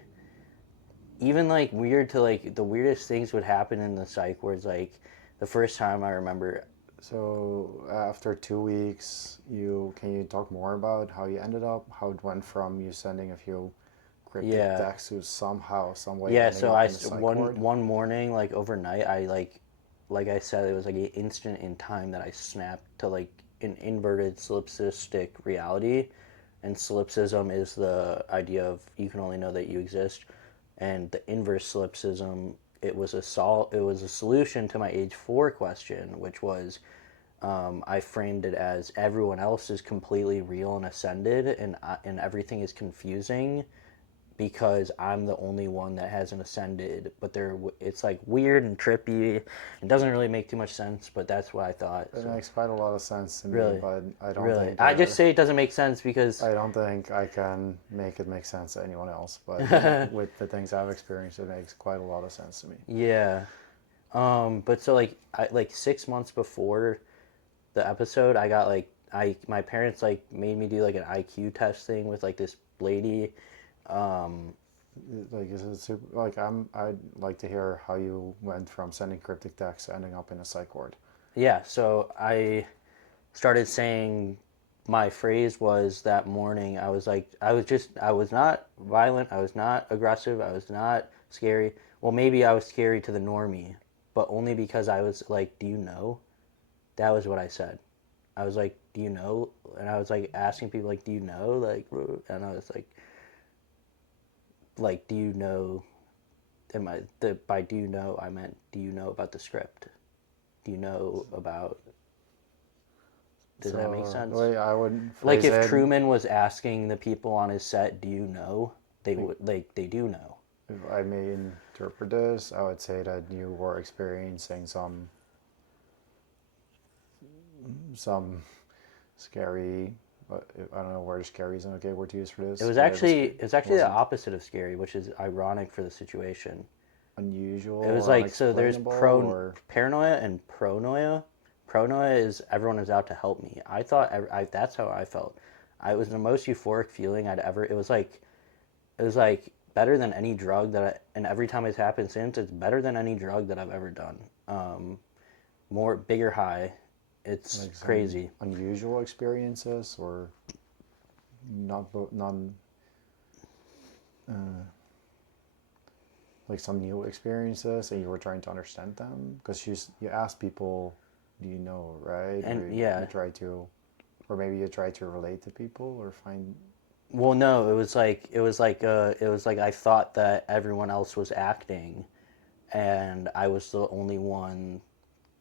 even like weird to like the weirdest things would happen in the psych where it's like the first time I remember. So after 2 weeks, you can you talk more about how you ended up, how it went from you sending a few cryptic Yeah. texts to somehow, some way Yeah, ending so up in the psych one ward? one morning, like overnight, I like I said, it was like an instant in time that I snapped to like an inverted solipsistic reality, and solipsism is the idea of you can only know that you exist, and the inverse solipsism, it was a solution to my age 4 question, which was I framed it as everyone else is completely real and ascended, and everything is confusing because I'm the only one that hasn't ascended. But it's like weird and trippy. It doesn't really make too much sense, but that's what I thought. It So. makes quite a lot of sense to me, Really, but I don't really, think I just say it doesn't make sense because I don't think I can make it make sense to anyone else. But with the things I've experienced, it makes quite a lot of sense to me. yeah. But so like 6 months before the episode, I got my parents like made me do like an IQ test thing with like this lady. Like, is it super? Like, I'd like to hear how you went from sending cryptic text to ending up in a psych ward. Yeah, so I started saying my phrase was that morning. I was not violent. I was not aggressive. I was not scary. Well, maybe I was scary to the normie, but only because I was like, "Do you know?" That was what I said. I was like, "Do you know?" And I was like asking people like, "Do you know?" And I was like, "Do you know?" By "Do you know?" I meant, "Do you know about the script? Do you know about?" Does that make So sense? the way I would Like phrase if it, Truman was asking the people on his set, "Do you know?" They do know. if I may interpret this, I would say that you were experiencing some scary. I don't know where scary is an okay word to use for this. But It's actually the wasn't opposite of scary, which is ironic for the situation. unusual It was or like so there's unexplainable or paranoia and pronoia. Pronoia is everyone is out to help me. I thought that's how I felt. I was the most euphoric feeling I'd ever. It was like better than any drug and every time it's happened since, it's better than any drug that I've ever done. More bigger high. It's like some crazy. unusual experiences or not none like some new experiences and you were trying to understand them because you ask people, do you know, right? And Or yeah, you try to, or maybe you try to relate to people or find. well, no, it was like I thought that everyone else was acting, and I was the only one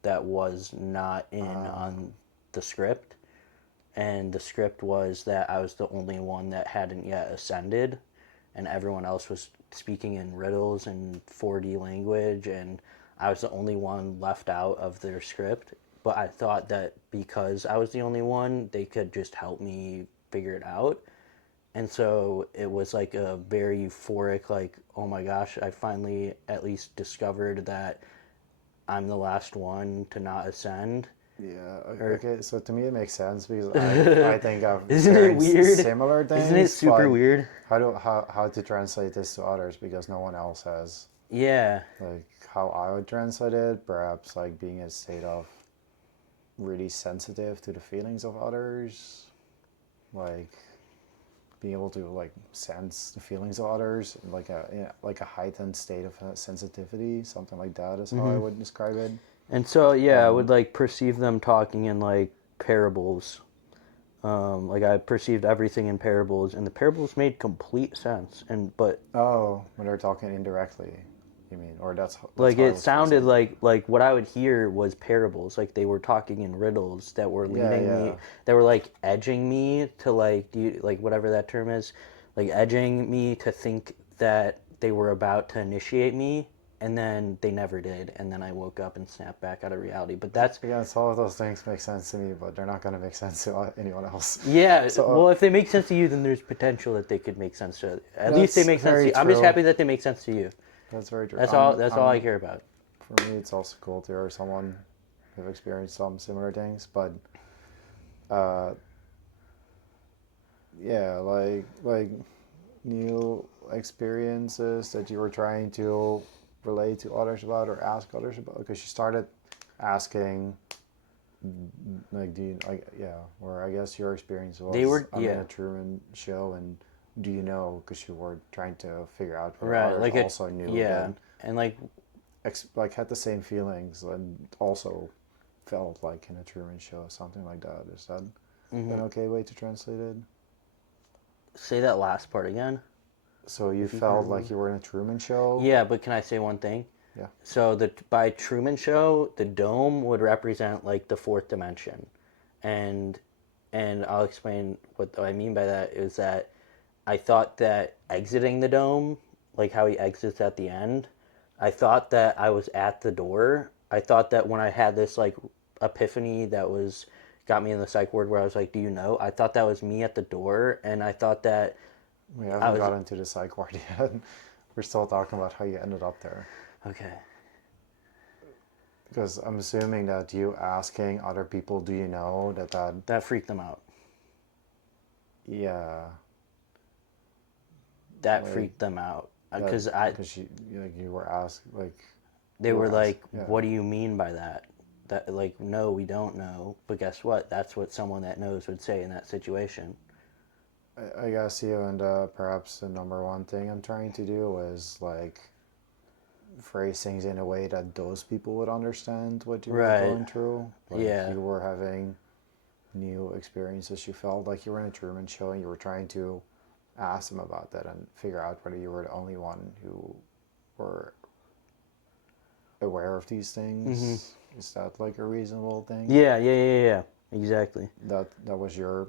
that was not in on the script. And the script was that I was the only one that hadn't yet ascended, and everyone else was speaking in riddles and 4D language, and I was the only one left out of their script. But I thought that because I was the only one, they could just help me figure it out. And so it was like a very euphoric, like, oh my gosh, I finally at least discovered that I'm the last one to not ascend. Yeah, Or okay, so to me it makes sense because I think I've isn't it experienced weird? similar Isn't it things, super but weird? how to translate this to others because no one else has Yeah. like how I would translate it, perhaps like being in a state of really sensitive to the feelings of others, like being able to like sense the feelings of others, like like a heightened state of sensitivity, something like that is how I would describe it. And so yeah, I would Um, like perceive them talking in like parables. Like I perceived everything in parables, and the parables made complete sense. But oh, when they're talking indirectly, you mean, or that's like how I it would sounded translate it. like what I would hear was parables. Like they were talking in riddles that were Yeah, leading yeah. me, that were like edging me to like like whatever that term is, like edging me to think that they were about to initiate me, and then they never did, and then I woke up and snapped back out of reality. But that's Again, so all of those things make sense to me, but they're not going to make sense to anyone else. yeah. So Well, if they make sense to you, then there's potential that they could make sense to. At least they that's make sense to very you. I'm just true. happy that they make sense to you. That's very true. That's all. That's all I care about. For me, it's also cool to hear someone who experienced some similar things, but uh, yeah, like new experiences that you were trying to relate to others about or ask others about, because you started asking like do you like yeah, or I guess your experience They was were I'm in yeah. a Truman show and do you know, because you were trying to figure out whether Right. others Like it. also knew Yeah. that And like like had the same feelings and also felt like in a Truman show, something like that. Is that an okay way to translate it? say that last part again, So you if you can felt remember. like you were in a Truman show? Yeah, but can I say one thing? Yeah. So the by Truman Show, the dome would represent like the fourth dimension, and I'll explain what I mean by that is that I thought that exiting the dome, like how he exits at the end, I thought that I was at the door. I thought that when I had this like epiphany that was got me in the psych ward where I was like, "Do you know?" I thought that was me at the door, and I thought that We I haven't was got into the psych ward yet. We're still talking about how you ended up there. okay. Because I'm assuming that you asking other people, do you know that That freaked them out. yeah, That like freaked them out that because because you were asked like they you were were asked like, yeah. "What do you mean by that?" That like, no, we don't know. But guess what? That's what someone that knows would say in that situation. I guess you and perhaps the number one thing I'm trying to do is like phrase things in a way that those people would understand what you were Right. going through. Like Yeah. you were having new experiences, you felt like you were in a Truman Show, and you were trying to ask them about that and figure out whether you were the only one who were aware of these Mm-hmm. things. Is that like a reasonable thing? Yeah. Yeah. Yeah. Yeah. Exactly. That was your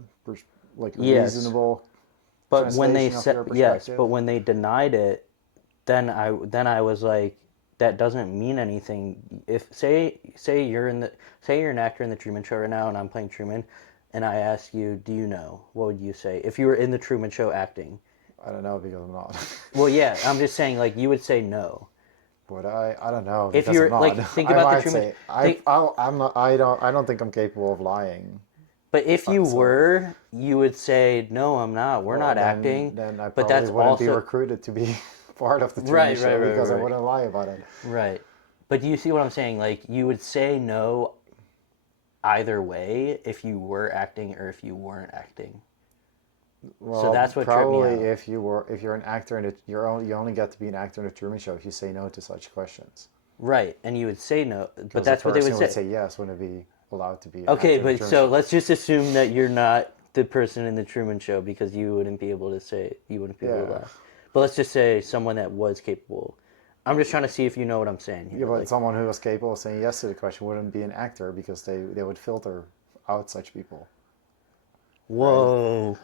like a Yes. reasonable But when they translation of said your yes, perspective. but when they denied it, then I was like, that doesn't mean anything. If say you're an actor in the Truman Show right now, and I'm playing Truman, and I ask you, do you know? What would you say if you were in the Truman Show acting? I don't know because I'm not. Well, yeah, I'm just saying, like, you would say no. Would I? I don't know If because I'm you're not. like, think I about the might Truman. say Think, I'm not. I don't think I'm capable of lying. but if you So were, you would say no. I'm not. We're well, not acting. then I But probably that's wouldn't be also recruited to be part of the Truman right, right, Show right, because I right, wouldn't lie about it. right. But do you see what I'm saying? Like, you would say no either way if you were acting or if you weren't acting. So Well, that's what tripped me probably out. if you're an actor and you only get to be an actor in a Truman Show if you say no to such questions. Right, and you would say no, but Because the that's what they person would who would say. say yes wouldn't be allowed to be an Okay, actor in the but Truman so Show. let's just assume that you're not the person in the Truman Show because you wouldn't be able to say, you wouldn't be able to Yeah, lie. But let's just say someone that was capable. I'm just trying to see if you know what I'm saying yeah, here. but Like, someone who was capable of saying yes to the question wouldn't be an actor because they would filter out such people, right? whoa.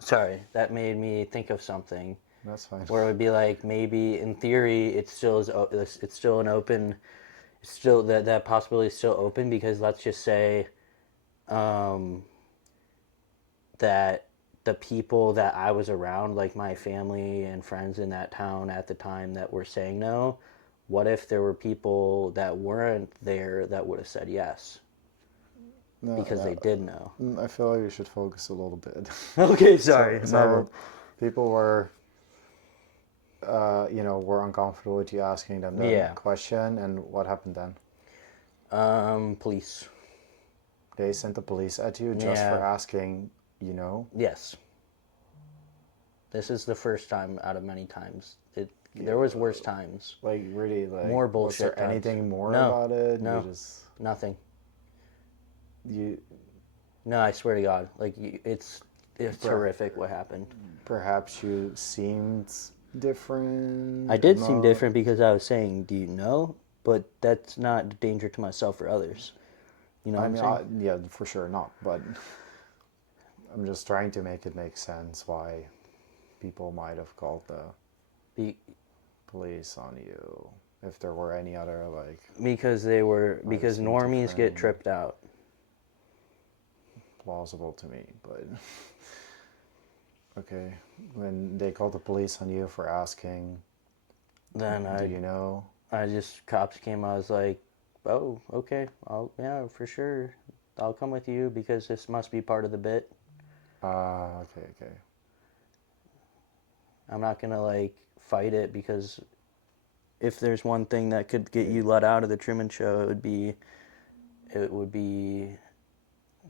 Sorry, that made me think of something That's fine. where it would be like maybe in theory it still is it's still an open it's still that possibility is still open because let's just say um, that the people that I was around, like my family and friends in that town at the time that were saying no, what if there were people that weren't there that would have said yes No, because they did know? I feel like we should focus a little bit. Okay, So, sorry, my bad. so people were, were uncomfortable with you asking them the Yeah. question, and what happened then? Police. They sent the police at you just for Yeah. asking, you know? Yes. This is the first time out of many times. There Yeah, was worse times. like really, like More was bullshit there times. anything more No. about it? You No. just Nothing. you No, I swear to God. Like it's per- horrific what happened. perhaps you seemed I different, did seem emo. different because I was saying, "Do you know?" But that's not a danger to myself or others. You know what I I'm mean, saying? yeah, for sure not. But I'm just trying to make it make sense why people might have called the Be, police on you if there were any other like might have because seemed normies get different, tripped out. plausible to me. But okay, when they called the police on you for asking, Then do you know? I just cops came. I was like, "Oh, okay. Yeah, for sure. I'll come with you because this must be part of the bit. Okay, okay. I'm not gonna like fight it because if there's one thing that could get Okay. you let out of the Truman Show, it would be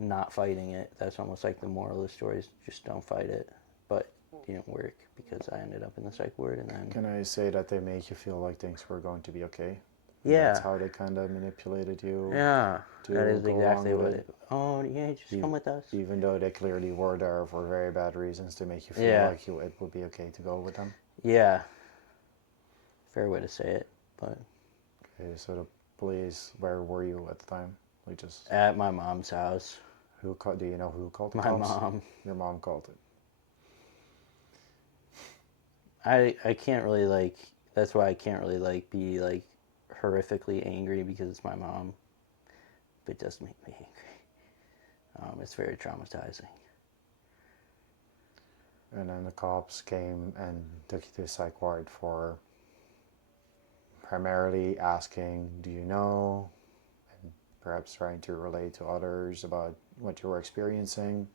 not fighting it. That's almost like the moral of the story is just don't fight it. But it didn't work because I ended up in the psych ward and then Can I say that they make you feel like things were going to be okay? And that's yeah, how they kind of manipulated you yeah, that to is go along exactly with what it, it. Oh yeah, just come with us. even though they clearly were there for very bad reasons to make you feel Yeah, like it would be okay to go with them. yeah, fair way to say it. But Okay, so the police, where were you at the time? Like just At my mom's house. who called? Do you know who called the My cops? mom. Your mom called it. I can't really like. That's why I can't really like be like horrifically angry because it's my mom. But it does make me angry. It's very traumatizing. And then the cops came and took you to a psych ward for primarily asking, do you know? And perhaps trying to relate to others about what you were experiencing.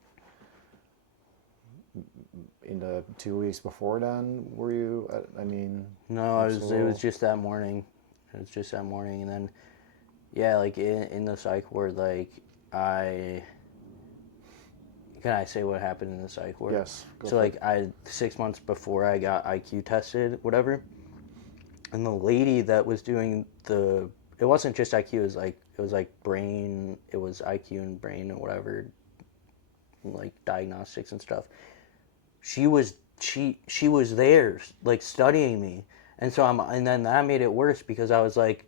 In the 2 weeks before then, were you, I mean... No, it was just that morning. It was just that morning. And then, yeah, like in the psych ward, like can I say what happened in the psych ward? Yes. So like 6 months before I got IQ tested, whatever, and the lady that was doing it wasn't just IQ, it was like brain, it was IQ and brain and whatever, like diagnostics and stuff. She was there like studying me, and and then that made it worse because I was like,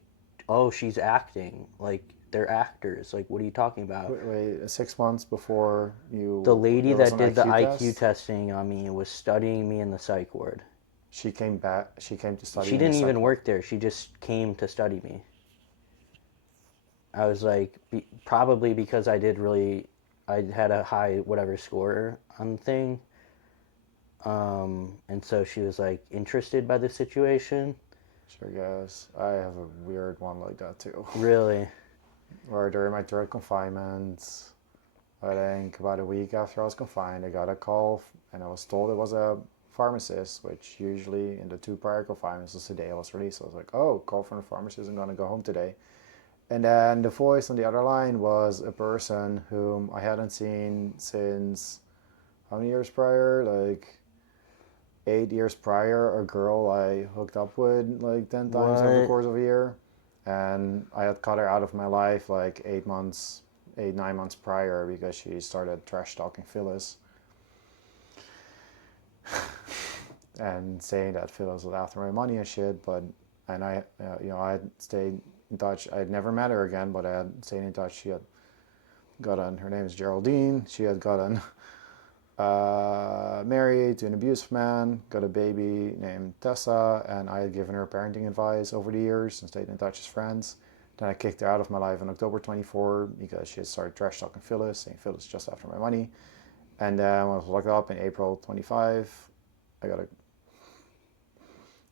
oh, she's acting, like they're actors, like what are you talking about? Wait, 6 months before The lady there was that an did the IQ test? testing on me was studying me in the psych ward. She came back, she came to study She in the didn't psych even ward. work there. She just came to study me. I was like, probably because I had a high whatever score on the thing. And so she was like interested by the situation. Sure, guys. I have a weird one like that too. Really? Where during my third confinement, I think about a week after I was confined, I got a call and I was told it was a pharmacist, which usually in the 2 prior confinements was the day I was released. So I was like, oh, call from the pharmacist, I'm gonna go home today. And then the voice on the other line was a person whom I hadn't seen since how many years prior? Like 8 years prior, a girl I hooked up with like 10 times over the What? course of a year. And I had cut her out of my life like 9 months prior because she started trash talking Phyllis and saying that Phyllis was after my money and shit. And I had stayed in touch. I had never met her again, but I had stayed in touch. She had gotten, her name is Geraldine. She had gotten married to an abusive man, got a baby named Tessa, and I had given her parenting advice over the years and stayed in touch as friends. Then I kicked her out of my life on October 24 because she had started trash talking Phyllis, saying Phyllis just after my money. And then when I was locked up in April 25, I got a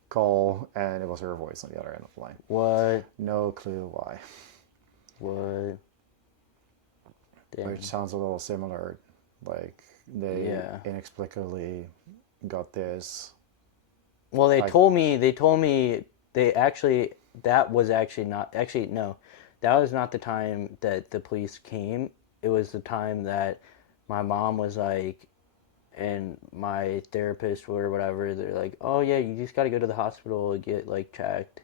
call and it was her voice on the other end of the line. What? No clue why. What? Damn. Which sounds a little similar. Like they inexplicably got this. Well, they told me that was actually not, actually no, that was not the time that the police came. It was the time that my mom was like, and my therapist or whatever, they're like, oh yeah, you just got to go to the hospital and get like checked.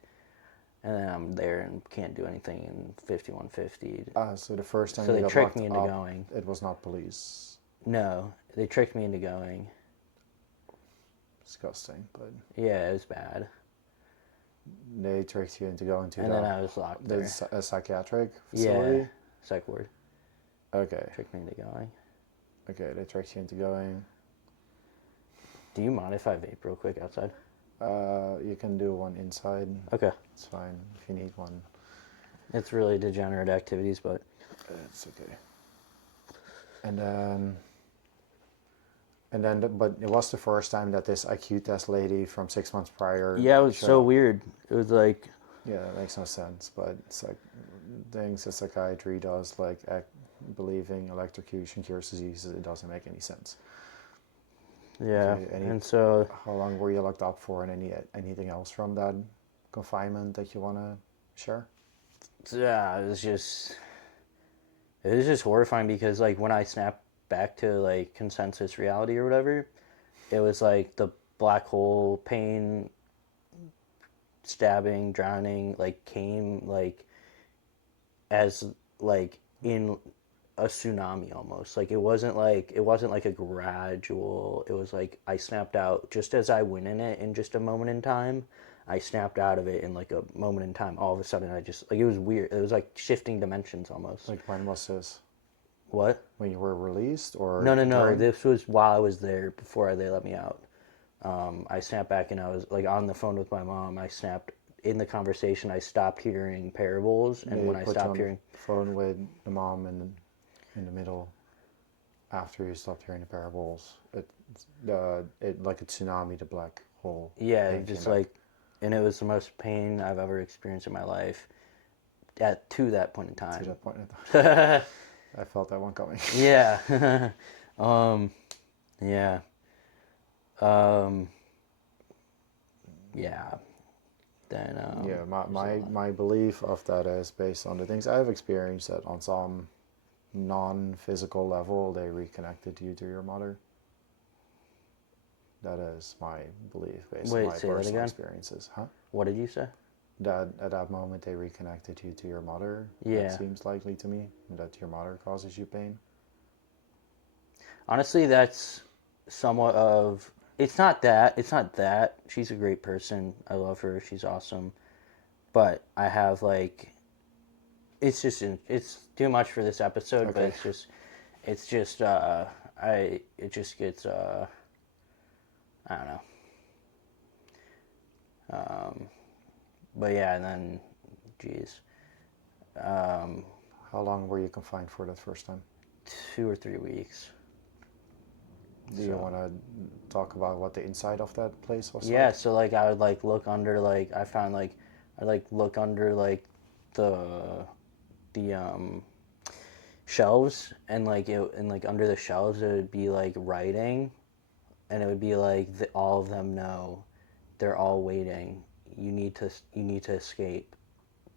And then I'm there and can't do anything in 5150. So the first time So you they got tricked locked me into up, going. it was not police. No, they tricked me into going. Disgusting, but Yeah, it was bad. they tricked you into going to And then I was locked there. a psychiatric facility. Yeah, psych ward. Okay. Tricked me into going. Okay, they tricked you into going. Do you mind if I vape real quick outside? You can do one inside. Okay. It's fine if you need one. It's really degenerate activities, but It's okay. But it was the first time that this IQ test lady from 6 months prior. yeah, it was so up. weird. It was like, Yeah, that makes no sense. But it's like things that psychiatry does, like believing electrocution cures diseases, it doesn't make any sense. yeah, Okay, and so how long were you locked up for, and anything else from that confinement that you want to share? yeah, it was just horrifying because like when I snapped back to like consensus reality or whatever, it was like the black hole pain, stabbing, drowning, like came like as like in a tsunami almost. Like it wasn't like a gradual, it was like I snapped out just as I went in it in just a moment in time. I snapped out of it in like a moment in time. All of a sudden, I just like it was weird. It was like shifting dimensions almost. Like when was this? What? When you were released or No, no, no. during? This was while I was there before they let me out. I snapped back and I was like on the phone with my mom. I snapped in the conversation. I stopped hearing parables, and They when I put you stopped on hearing, the phone with the mom in the middle after you stopped hearing the parables. It like a tsunami, the black hole yeah, thing came just back. like, and it was the most pain I've ever experienced in my life. To that point in To time. that point, I felt that one coming. Yeah. Yeah. Um, yeah. Then Yeah, there's a lot. my belief of that is based on the things I've experienced, that on some non-physical level they reconnected you to your mother. That is my belief based on Wait, my say that personal again. experiences. Huh? What did you say? That at that moment they reconnected you to your mother. That Yeah. seems likely to me. That your mother causes you pain. Honestly, that's somewhat of. It's not that. It's not that. She's a great person. I love her. She's awesome. But I have like. It's just. It's too much for this episode. But Okay. it's just. It's just. It just gets. I don't know. But yeah, and then, geez, How long were you confined for that first time? 2 or 3 weeks. Do you want to talk about what the inside of that place was Yeah, like? so like I would like look under like I found like I like look under like the shelves and like it and like under the shelves it would be like writing and it would be like all of them know they're all waiting. You need to escape.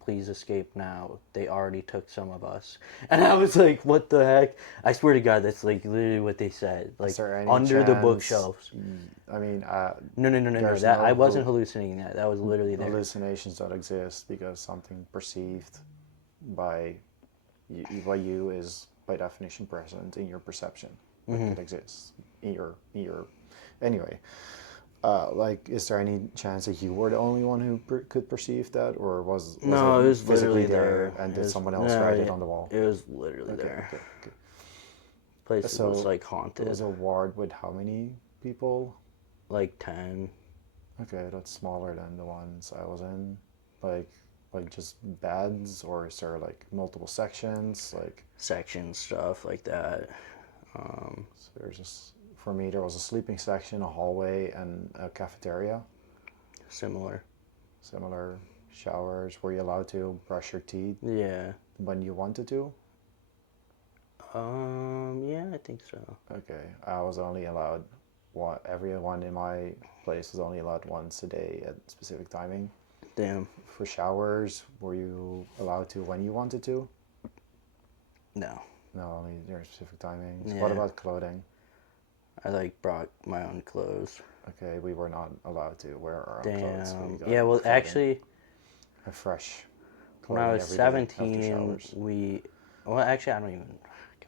Please escape now. They already took some of us. And I was like, what the heck? I swear to God, that's like literally what they said. Is Like there any under the chance? bookshelves. I mean, No, no, no, no, no. there's That I no wasn't hallucinating that. That was literally there. hallucinations that exist because something perceived by by you is by definition present in your perception. Like it exists in your anyway. Like, is there any chance that you were the only one who could perceive that, or was it No, it was physically literally there, there. and It did was someone else no, write it on the wall? it was literally Okay, there. okay, okay. Place was So like it was haunted. a ward with how many people? Like 10 Okay, that's smaller than the ones I was in. Like just beds, or is there like multiple sections? Like, sections, stuff like that. so there's just, for me there was a sleeping section, a hallway, and a cafeteria. Similar. Similar. Showers. Were you allowed to brush your teeth Yeah. when you wanted to? Yeah, I think so. Okay, I was only allowed everyone in my place was only allowed once a day at specific timing. Damn. For showers, were you allowed to when you wanted to? No. No, only during specific timings. What Yeah. about clothing? I like brought my own clothes. Okay, we were not allowed to wear our own clothes. We Damn. got Yeah, well, clothing, actually, a fresh when I clothing was every day after 17, showers. well, actually, I don't even,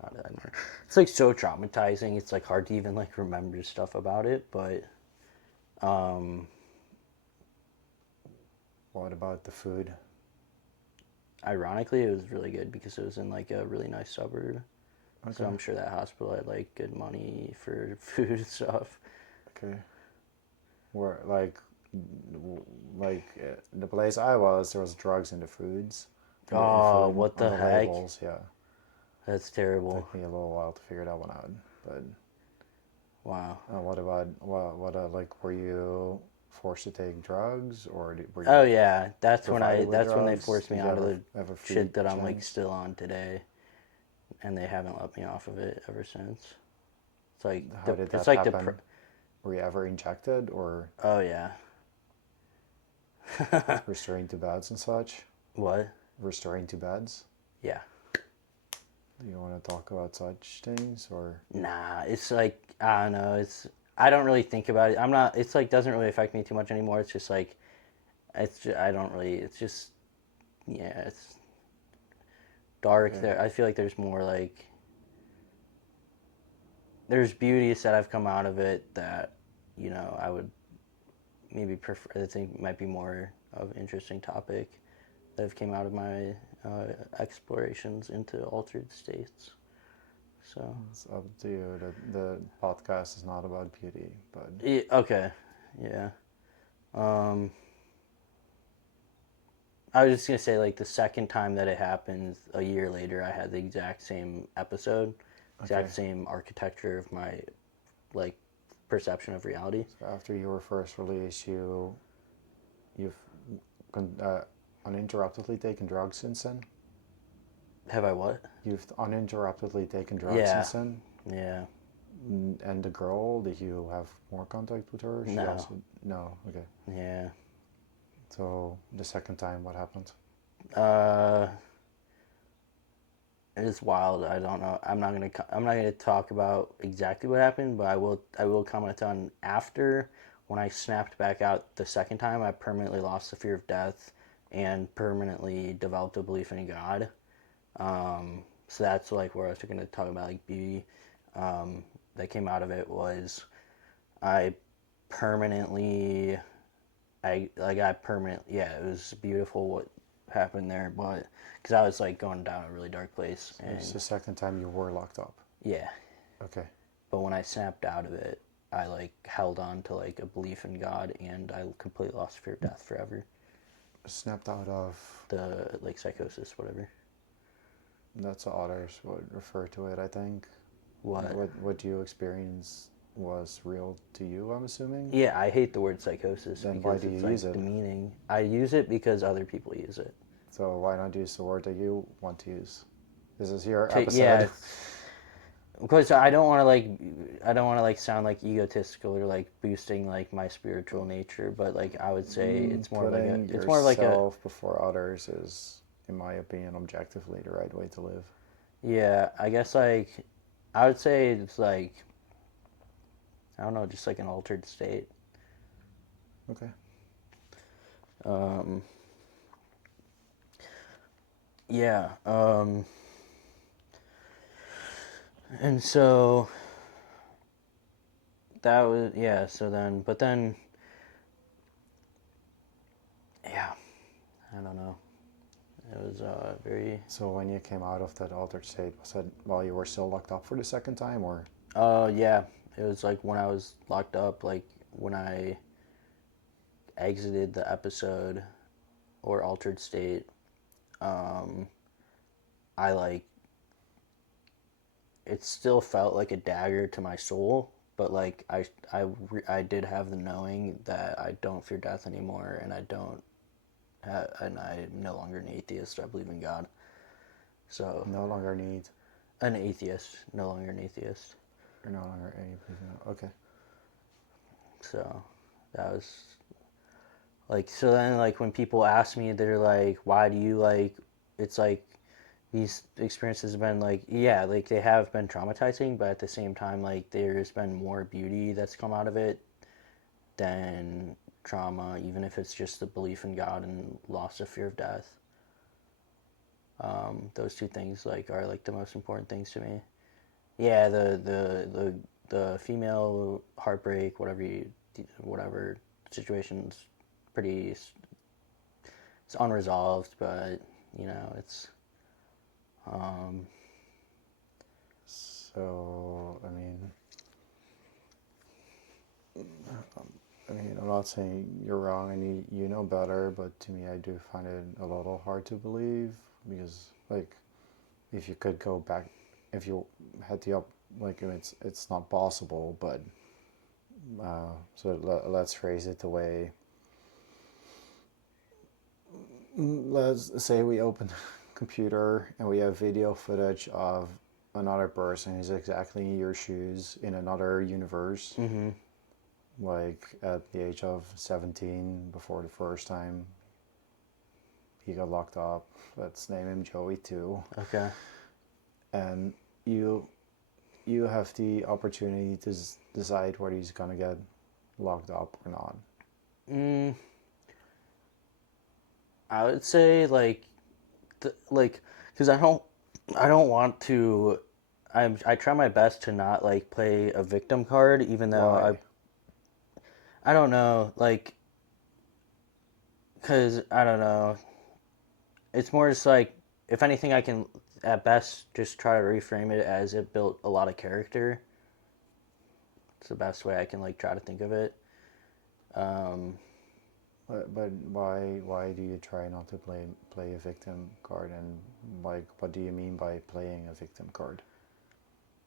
God, I never, it's like so traumatizing. It's like hard to even like remember stuff about it, but, What about the food? ironically, it was really good because it was in like a really nice suburb. So Okay, I'm sure that hospital had like good money for food and stuff. okay. Where the place I was, there was drugs in the foods, in the Oh, food what on the the heck? labels. Yeah, That's terrible. took me a little while to figure that one out. But Wow. what about like, were you forced to take drugs, or were Oh you yeah, provided with that's when they drugs? forced me Did you onto ever the have a free shit that I'm like chance? still on today, and they haven't let me off of it ever since. It's like How did it's that like happen? Were you ever injected or oh yeah. restoring to beds and such? What? Restoring to beds? Yeah. Do you want to talk about such things, or Nah, it's like I don't know. It's I don't really think about it. I'm not. It's like doesn't really affect me too much anymore. It's just like I don't really. It's just yeah. It's dark okay? there. I feel like there's more like there's beauties that have come out of it that I would maybe prefer. I think might be more of an interesting topic that have came out of my explorations into altered states. So It's up to you. The podcast is not about beauty, but okay, yeah. Um, I was just gonna say, like, the second time that it happened, a year later, I had the exact same episode, exact okay. same architecture of my like perception of reality. So after you were first released, you've uninterruptedly taken drugs since then. Have I what? You've uninterruptedly taken drugs Yeah, since then. yeah. And the girl, did you have more contact with her? She No, also no. Okay. yeah. So the second time, what happened? Uh, it's wild. I don't know. I'm not gonna talk about exactly what happened, but I will comment on after when I snapped back out the second time. I permanently lost the fear of death and permanently developed a belief in God. So that's like where I was going to talk about like beauty. That came out of it was I permanently, yeah, it was beautiful what happened there, but because I was like going down a really dark place, So it's and the second time you were locked up. yeah, Okay. but when I snapped out of it, I like held on to like a belief in God, and I completely lost fear of death forever. Snapped out of. The like psychosis, whatever. That's how others would refer to it, I think. What? What you experienced was real to you, I'm assuming? Yeah, I hate the word psychosis Then why because do you it's use like it? demeaning. I use it because other people use it. So why not use the word that you want to use? This is your Yeah, episode. because I don't want to like sound like egotistical or like boosting like my spiritual nature, but like I would say Putting it's more of like a yourself before others is, in my opinion, objectively the right way to live. yeah. I guess like I would say it's like I don't know, just like an altered state. Okay. Um, yeah. And so that was yeah. So then, but then yeah. I don't know. It was very. So when you came out of that altered state, was that while you were still locked up for the second time, or? Yeah. It was like when I was locked up, like when I exited the episode or altered state. Um, I like it still felt like a dagger to my soul, but like I did have the knowing that I don't fear death anymore, and and I'm no longer an atheist. I believe in God. So No longer need, an atheist, no longer an atheist. or no longer any. Okay. So that was like so then like when people ask me they're like why do you like it's like these experiences have been like yeah like they have been traumatizing but at the same time like there's been more beauty that's come out of it than trauma even if it's just the belief in God and loss of fear of death. Those two things like are like the most important things to me. Yeah, the female heartbreak, whatever situations, pretty it's unresolved, but you know um, So I'm not saying you're wrong and you know better, but to me, I do find it a little hard to believe because, like, if you could go back, if you had the like, it's not possible, but let's phrase it the way. Let's say we open a computer and we have video footage of another person who's exactly in your shoes in another universe. mm-hmm. Like at the age of 17, before the first time he got locked up. Let's name him Joey too. Okay. And you have the opportunity to decide whether he's gonna get locked up or not. Mm, I would say like because I don't want to. I try my best to not like play a victim card, even though Why? I don't know like Because I don't know. It's more just like, if anything, I can at best just try to reframe it as it built a lot of character. It's the best way I can like try to think of it. Um, But why do you try not to play a victim card, and like what do you mean by playing a victim card?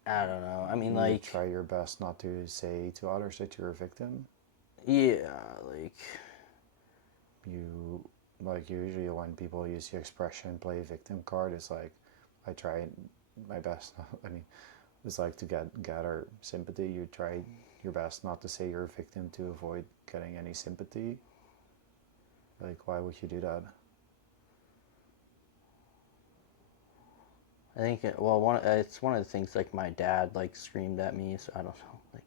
I don't know. I mean, You like, try your best not to say to others that you're a victim. yeah, like, You like usually when people use the expression "play a victim card," it's like I try my best. I mean, it's like to gather sympathy. You try your best not to say you're a victim to avoid getting any sympathy. Like, why would you do that? I think it's one of the things like my dad like screamed at me, so I don't know. Like,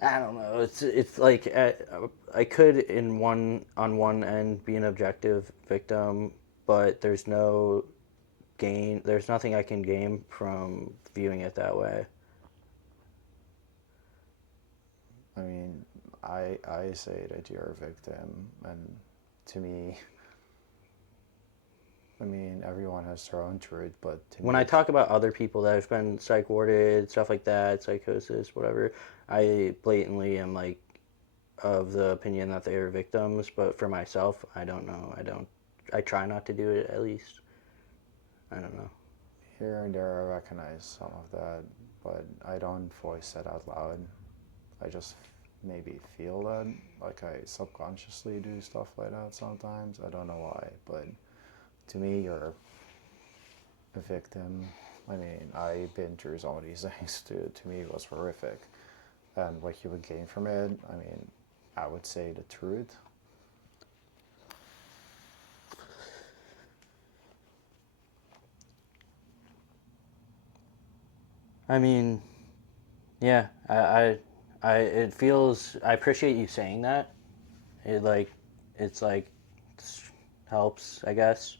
I don't know. It's like I could in one on one end be an objective victim, but there's no gain. There's nothing I can gain from viewing it that way. I mean, I say that you're a victim, and to me, I mean, everyone has their own truth, but to When me, I talk about other people that have been psych warded, stuff like that, psychosis, whatever, I blatantly am like of the opinion that they are victims. But for myself, I don't know. I don't. I try not to do it at least. I don't know. here and there I recognize some of that, but I don't voice that out loud. I just maybe feel that, like I subconsciously do stuff like that sometimes. I don't know why, but to me, you're a victim. I mean, I've been through some of these things too. To me, it was horrific. And what you would gain from it, I mean, I would say the truth. I mean, yeah, it feels. I appreciate you saying that. It like, it's like, helps, I guess.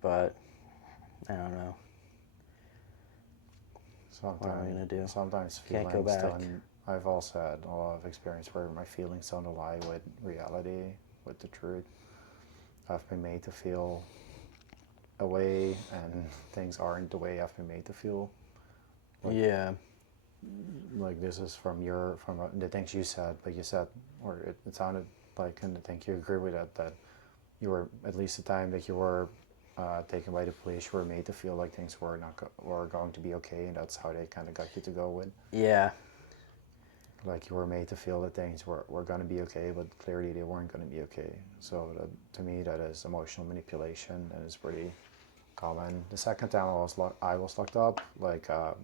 But I don't know. What am I gonna do? Sometimes Can't go feelings back. don't. I've also had a lot of experience where my feelings don't align with reality, with the truth. I've been made to feel a way, and things aren't the way I've been made to feel. Like, Yeah. like this is from the things you said. Like you said, or it sounded like, and I think you agree with that you were at least the time that you were taken by the police, you were made to feel like things were not were going to be okay, and that's how they kind of got you to go with. Yeah. Like you were made to feel that things were going to be okay, but clearly they weren't going to be okay. So that, to me, that is emotional manipulation, and it's pretty common. The second time I was locked up, like a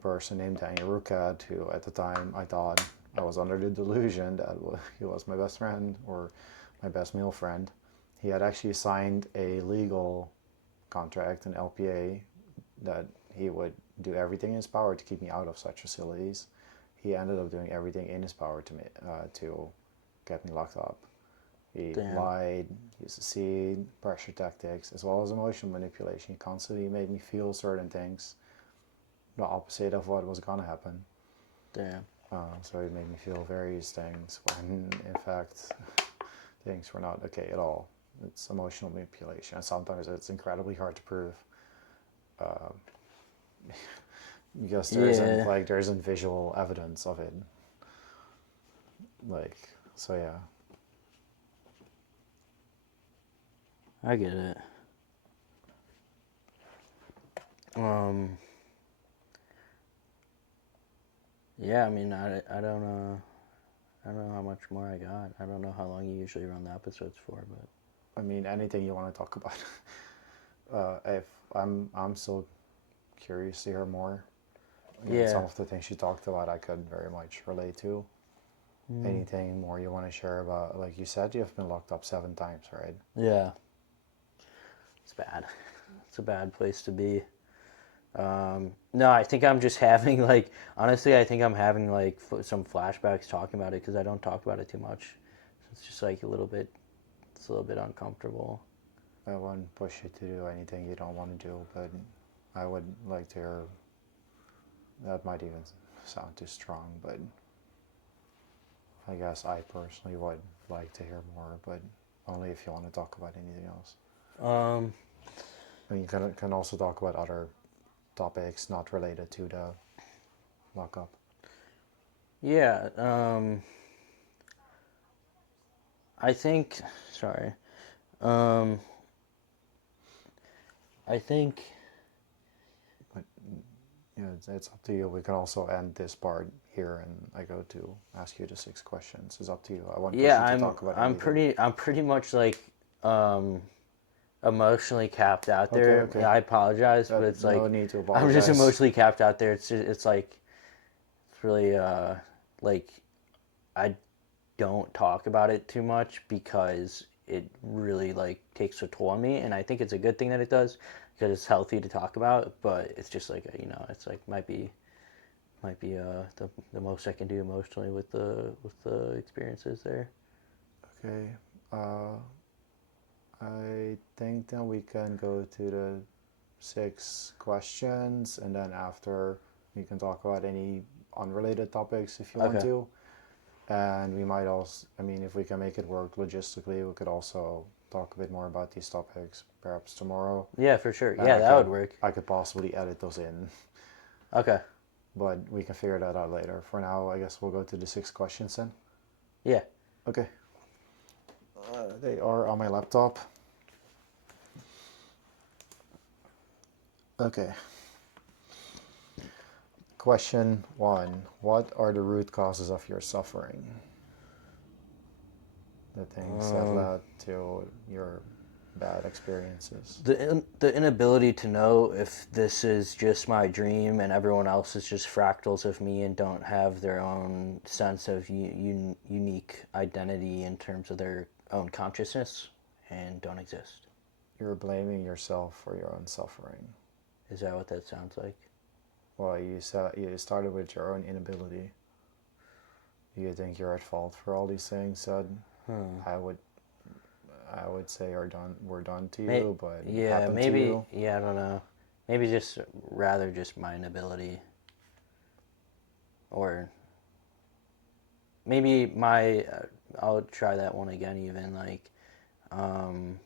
person named Daniel Rucat, who at the time I thought I was under the delusion that he was my best friend or my best male friend. He had actually signed a legal contract, an LPA, that he would do everything in his power to keep me out of such facilities. He ended up doing everything in his power to get me locked up. He Damn. lied, used deceit, pressure tactics, as well as emotional manipulation. He constantly made me feel certain things, the opposite of what was gonna happen. Damn. So he made me feel various things when, in fact, things were not okay at all. It's emotional manipulation, and sometimes it's incredibly hard to prove. Uh, because Yeah. there isn't visual evidence of it. Like, so yeah. I get it. Um. Yeah. I mean, I don't know how much more I got. I don't know how long you usually run the episodes for, but I mean, anything you want to talk about. If I'm still curious to hear more. I mean, yeah. some of the things you talked about, I could very much relate to. Mm. Anything more you want to share about? Like you said, you've been locked up 7 times, right? Yeah. It's bad. It's a bad place to be. No, I think I'm just having like, honestly, I think I'm having like some flashbacks talking about it because I don't talk about it too much. It's just like it's a little bit uncomfortable. I wouldn't push you to do anything you don't want to do, but I would like to hear. That might even sound too strong, but I guess I personally would like to hear more, but only if you want to talk about anything else. Um, And you can also talk about other topics not related to the lockup. yeah. I think. Sorry. Um, I think. But yeah, it's up to you. We can also end this part here, and I go to ask you the 6 questions. It's up to you. I won't push Yeah, you to talk about I'm everything. pretty much like um emotionally capped out Okay, there. okay. Yeah, I apologize, but it's No like need to I'm just apologize. emotionally capped out there. It's like it's really like I don't talk about it too much because it really like takes a toll on me, and I think it's a good thing that it does because it's healthy to talk about, but it's just like it's like might be the most I can do emotionally with the experiences there. Okay. Uh, I think then we can go to the 6 questions, and then after we can talk about any unrelated topics if you want Okay. to. And we might also, I mean, if we can make it work logistically, we could also talk a bit more about these topics perhaps tomorrow. Yeah, for sure. And Yeah, that would work. I could possibly edit those in, Okay. but we can figure that out later. For now, I guess we'll go to the 6 questions then. Yeah. Okay. They are on my laptop. Okay. Question 1. What are the root causes of your suffering? The things that Um, led to your bad experiences. the inability to know if this is just my dream and everyone else is just fractals of me and don't have their own sense of unique identity in terms of their own consciousness and don't exist. You're blaming yourself for your own suffering. Is that what that sounds like? Well, you said you started with your own inability. You think you're at fault for all these things that Hmm. I would I would say are done were done to May, you, but yeah, happened to maybe. you. Yeah, I don't know. Maybe just rather just my inability, or maybe my. I'll try that one again. Even like, um,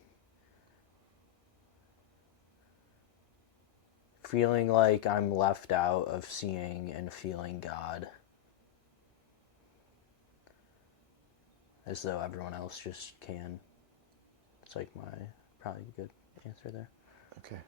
feeling like I'm left out of seeing and feeling God, as though everyone else just can. It's like my probably good answer there. Okay.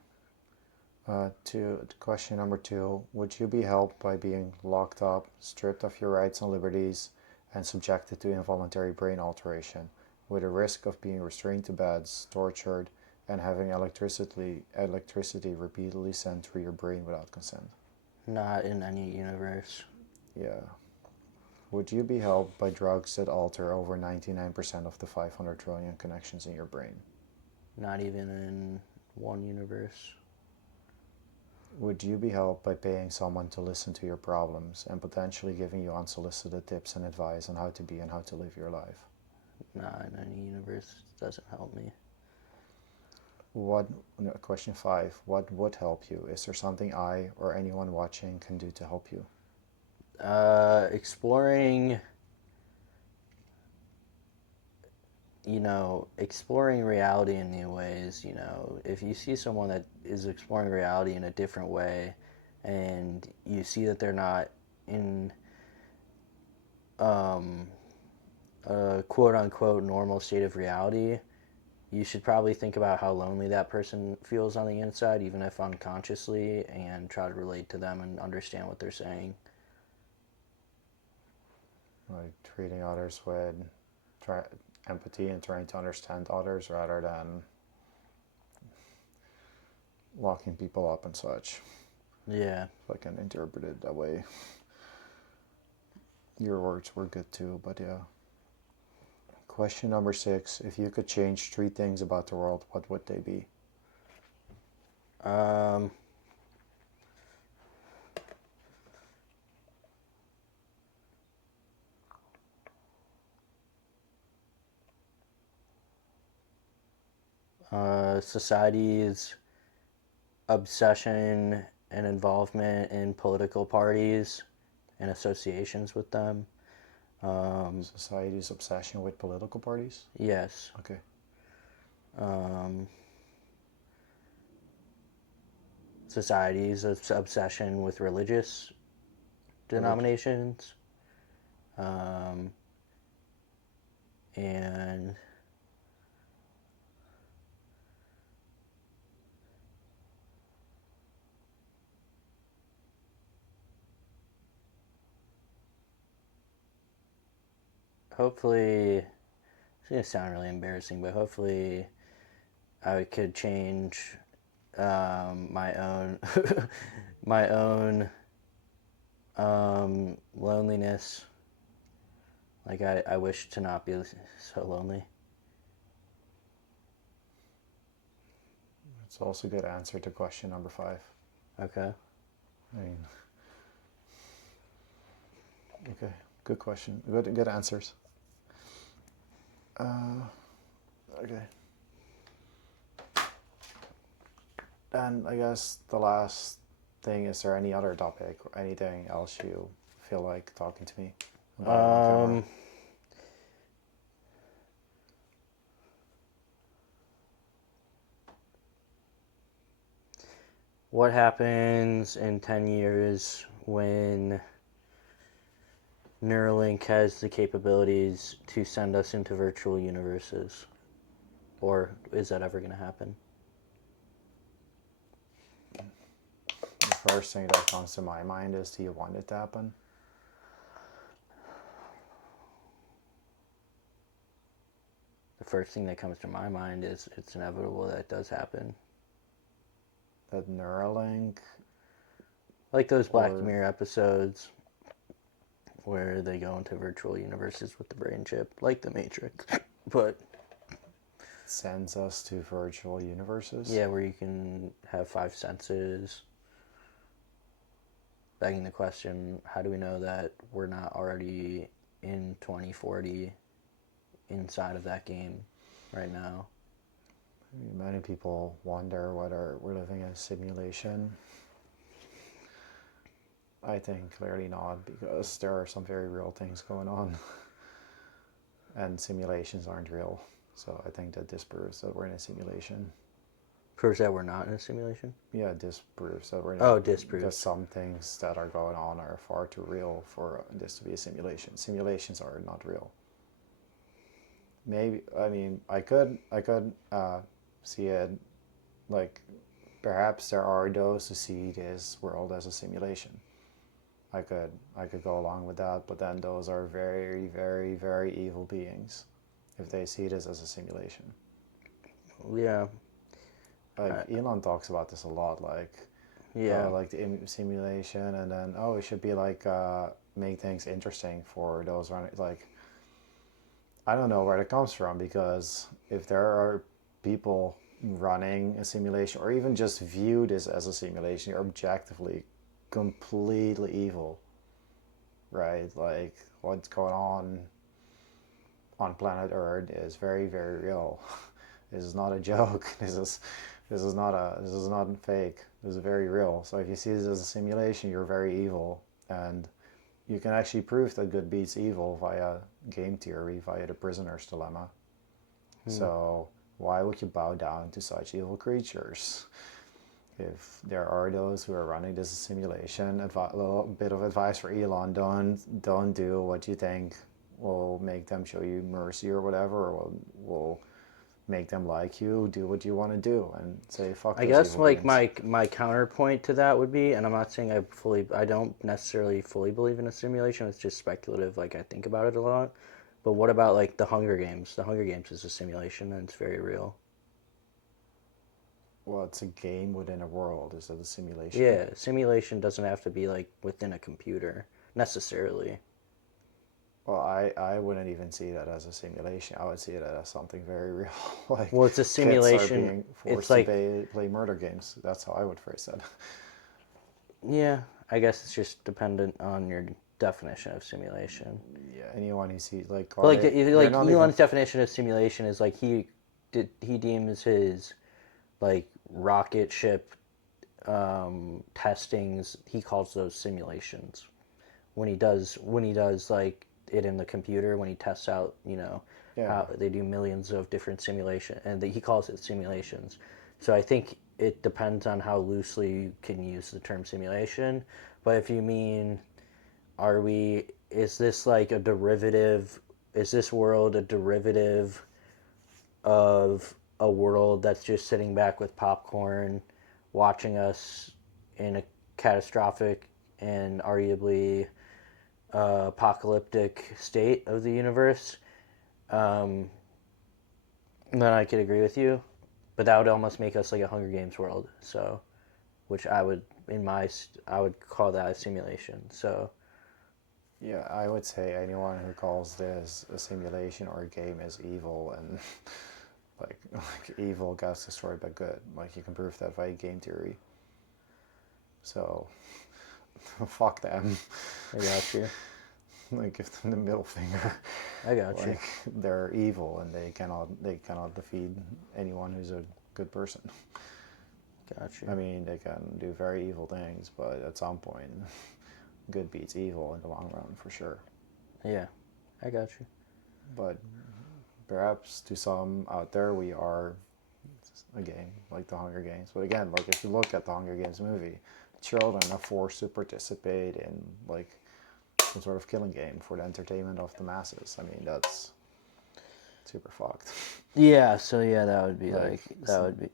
To question number 2, would you be helped by being locked up, stripped of your rights and liberties, and subjected to involuntary brain alteration, with a risk of being restrained to beds, tortured, and having electricity repeatedly sent through your brain without consent? Not in any universe. Yeah. Would you be helped by drugs that alter over 99% of the 500 trillion connections in your brain? Not even in one universe. Would you be helped by paying someone to listen to your problems and potentially giving you unsolicited tips and advice on how to be and how to live your life? Not in any universe. Doesn't help me. What question 5, what would help you? Is there something I or anyone watching can do to help you? Exploring, exploring reality in new ways. If you see someone that is exploring reality in a different way and you see that they're not in um, a quote unquote normal state of reality, you should probably think about how lonely that person feels on the inside, even if unconsciously, and try to relate to them and understand what they're saying. Like treating others with try, empathy and trying to understand others rather than locking people up and such. Yeah. If I can interpret it that way. Your words were good too, but yeah. Question number 6. If you could change 3 things about the world, what would they be? Um, Society's obsession and involvement in political parties and associations with them. Society's obsession with political parties? Yes. Okay. Society's obsession with religious denominations. And hopefully, it's going to sound really embarrassing, but hopefully I could change my own my own loneliness. Like I wish to not be so lonely. It's also a good answer to question number 5. Okay. I mean, okay, good question. Good answers. Okay. And I guess the last thing, is there any other topic or anything else you feel like talking to me about? What happens in 10 years when Neuralink has the capabilities to send us into virtual universes? Or is that ever going to happen? The first thing that comes to my mind is, do you want it to happen? The first thing that comes to my mind is it's inevitable that it does happen. That Neuralink? Like those Black Mirror episodes where they go into virtual universes with the brain chip, like the Matrix. But sends us to virtual universes? Yeah, where you can have 5 senses. Begging the question, how do we know that we're not already in 2040 inside of that game right now? Many people wonder whether we're living in a simulation. I think clearly not, because there are some very real things going on. And simulations aren't real. So I think that disproves that we're in a simulation. Proves that we're not in a simulation? Yeah, disproves that we're in a disproves. Because some things that are going on are far too real for this to be a simulation. Simulations are not real. Maybe, I mean, I could see it like, perhaps there are those who see this world as a simulation. I could go along with that, but then those are very, very, very evil beings if they see this as a simulation. Yeah. Like Elon talks about this a lot, like like the simulation, and then it should be like make things interesting for those running. Like, I don't know where it comes from, because if there are people running a simulation, or even just view this as a simulation, you're objectively completely evil, right? Like, what's going on planet Earth is very, very real. This is not a joke. This is not fake. This is very real. So if you see this as a simulation, you're very evil, and you can actually prove that good beats evil via game theory, via the prisoner's dilemma. So why would you bow down to such evil creatures? If there are those who are running this simulation, a little bit of advice for Elon: don't do what you think will make them show you mercy or whatever, or will make them like you. Do what you want to do, and say fuck. I guess like my counterpoint to that would be, and I'm not saying I don't necessarily fully believe in a simulation. It's just speculative. Like, I think about it a lot. But what about like the Hunger Games? The Hunger Games is a simulation, and it's very real. Well, it's a game within a world. Is it a simulation? Yeah, simulation doesn't have to be like within a computer necessarily. Well, I wouldn't even see that as a simulation. I would see it as something very real. Like, Well, it's a simulation. Kids are being forced to play murder games. That's how I would phrase that. Yeah, I guess it's just dependent on your definition of simulation. Yeah, anyone who sees like, Elon's definition of simulation is like he deems his like rocket ship testings, he calls those simulations. When he does like it in the computer when he tests out, Yeah. how they do millions of different simulation, and he calls it simulations. So I think it depends on how loosely you can use the term simulation. But if you mean, is this like a derivative? Is this world a derivative of a world that's just sitting back with popcorn, watching us in a catastrophic and arguably apocalyptic state of the universe? Um, then I could agree with you, but that would almost make us like a Hunger Games world. So, which I would call that a simulation. So, Yeah, I would say anyone who calls this a simulation or a game is evil, and like evil gets destroyed by good. Like you can prove that by game theory. So, fuck them. I got you. Like give them the middle finger. I got you. Like they're evil and they cannot defeat anyone who's a good person. Got you. I mean, they can do very evil things, but at some point, good beats evil in the long run for sure. Yeah, I got you. But perhaps to some out there, we are a game like the Hunger Games. But again, like if you look at the Hunger Games movie, children are forced to participate in like some sort of killing game for the entertainment of the masses. I mean, that's super fucked. Yeah, so yeah, that would be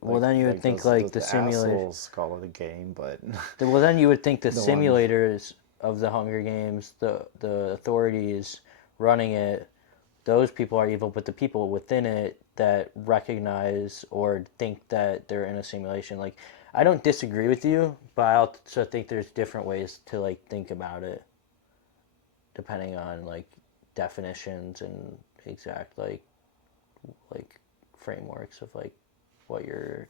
well, then you would like think those, like those the the simulation. assholes call it a game, but Well, then you would think the the one simulators of the Hunger Games, the authorities running it, those people are evil, but the people within it that recognize or think that they're in a simulation, like I don't disagree with you, but I also think there's different ways to like think about it, depending on like definitions and exact like frameworks of like what you're.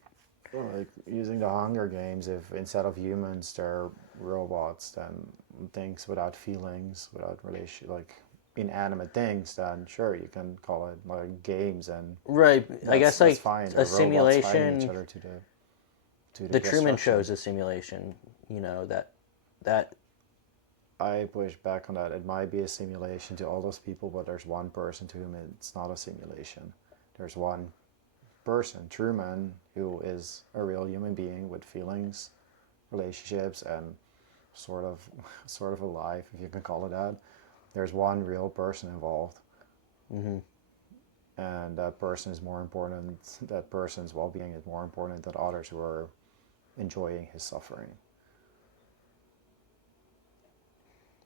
well, like using the Hunger Games, if instead of humans they're robots, then things without feelings, without relation, like inanimate things, then sure you can call it like games, and Right. I guess that's like fine. a They're robots fighting each simulation. other to the The Truman Show destruction. is a simulation. That I push back on that. It might be a simulation to all those people, but there's one person to whom it's not a simulation. There's one person, Truman, who is a real human being with feelings, relationships, and sort of sort of a life, if you can call it that. There's one real person involved, hmm and that person is more important. That person's well-being is more important than others who are enjoying his suffering.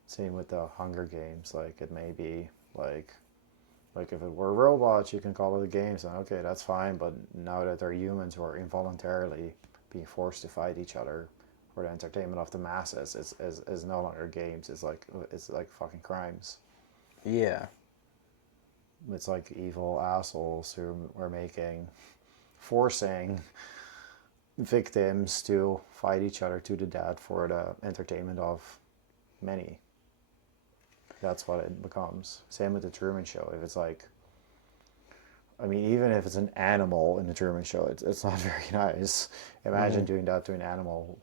Same with the Hunger Games. Like it may be like if it were robots, you can call it a game. So okay, that's fine. But now that they're humans who are involuntarily being forced to fight each other for the entertainment of the masses, it's no longer games. It's like fucking crimes. yeah. It's like evil assholes who are forcing victims to fight each other to the death for the entertainment of many. That's what it becomes. Same with the Truman Show. If it's like, I mean, even if it's an animal in the Truman Show, it's not very nice. Imagine hmm doing that to an animal.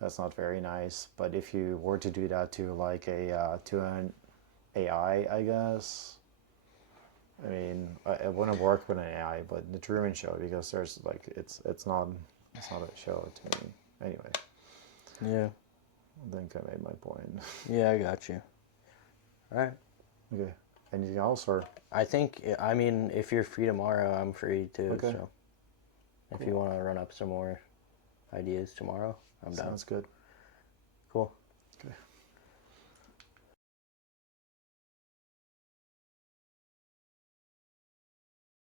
That's not very nice. But if you were to do that to like to an AI, I guess. I mean, it wouldn't work with an AI, but the Truman Show, because there's like it's not a show to me. Anyway, Yeah. I think I made my point. Yeah, I got you. All right. Okay. Anything else or I mean, if you're free tomorrow, I'm free too. okay? So if you want to run up some more ideas tomorrow, I'm down. Sounds good. Cool. Okay.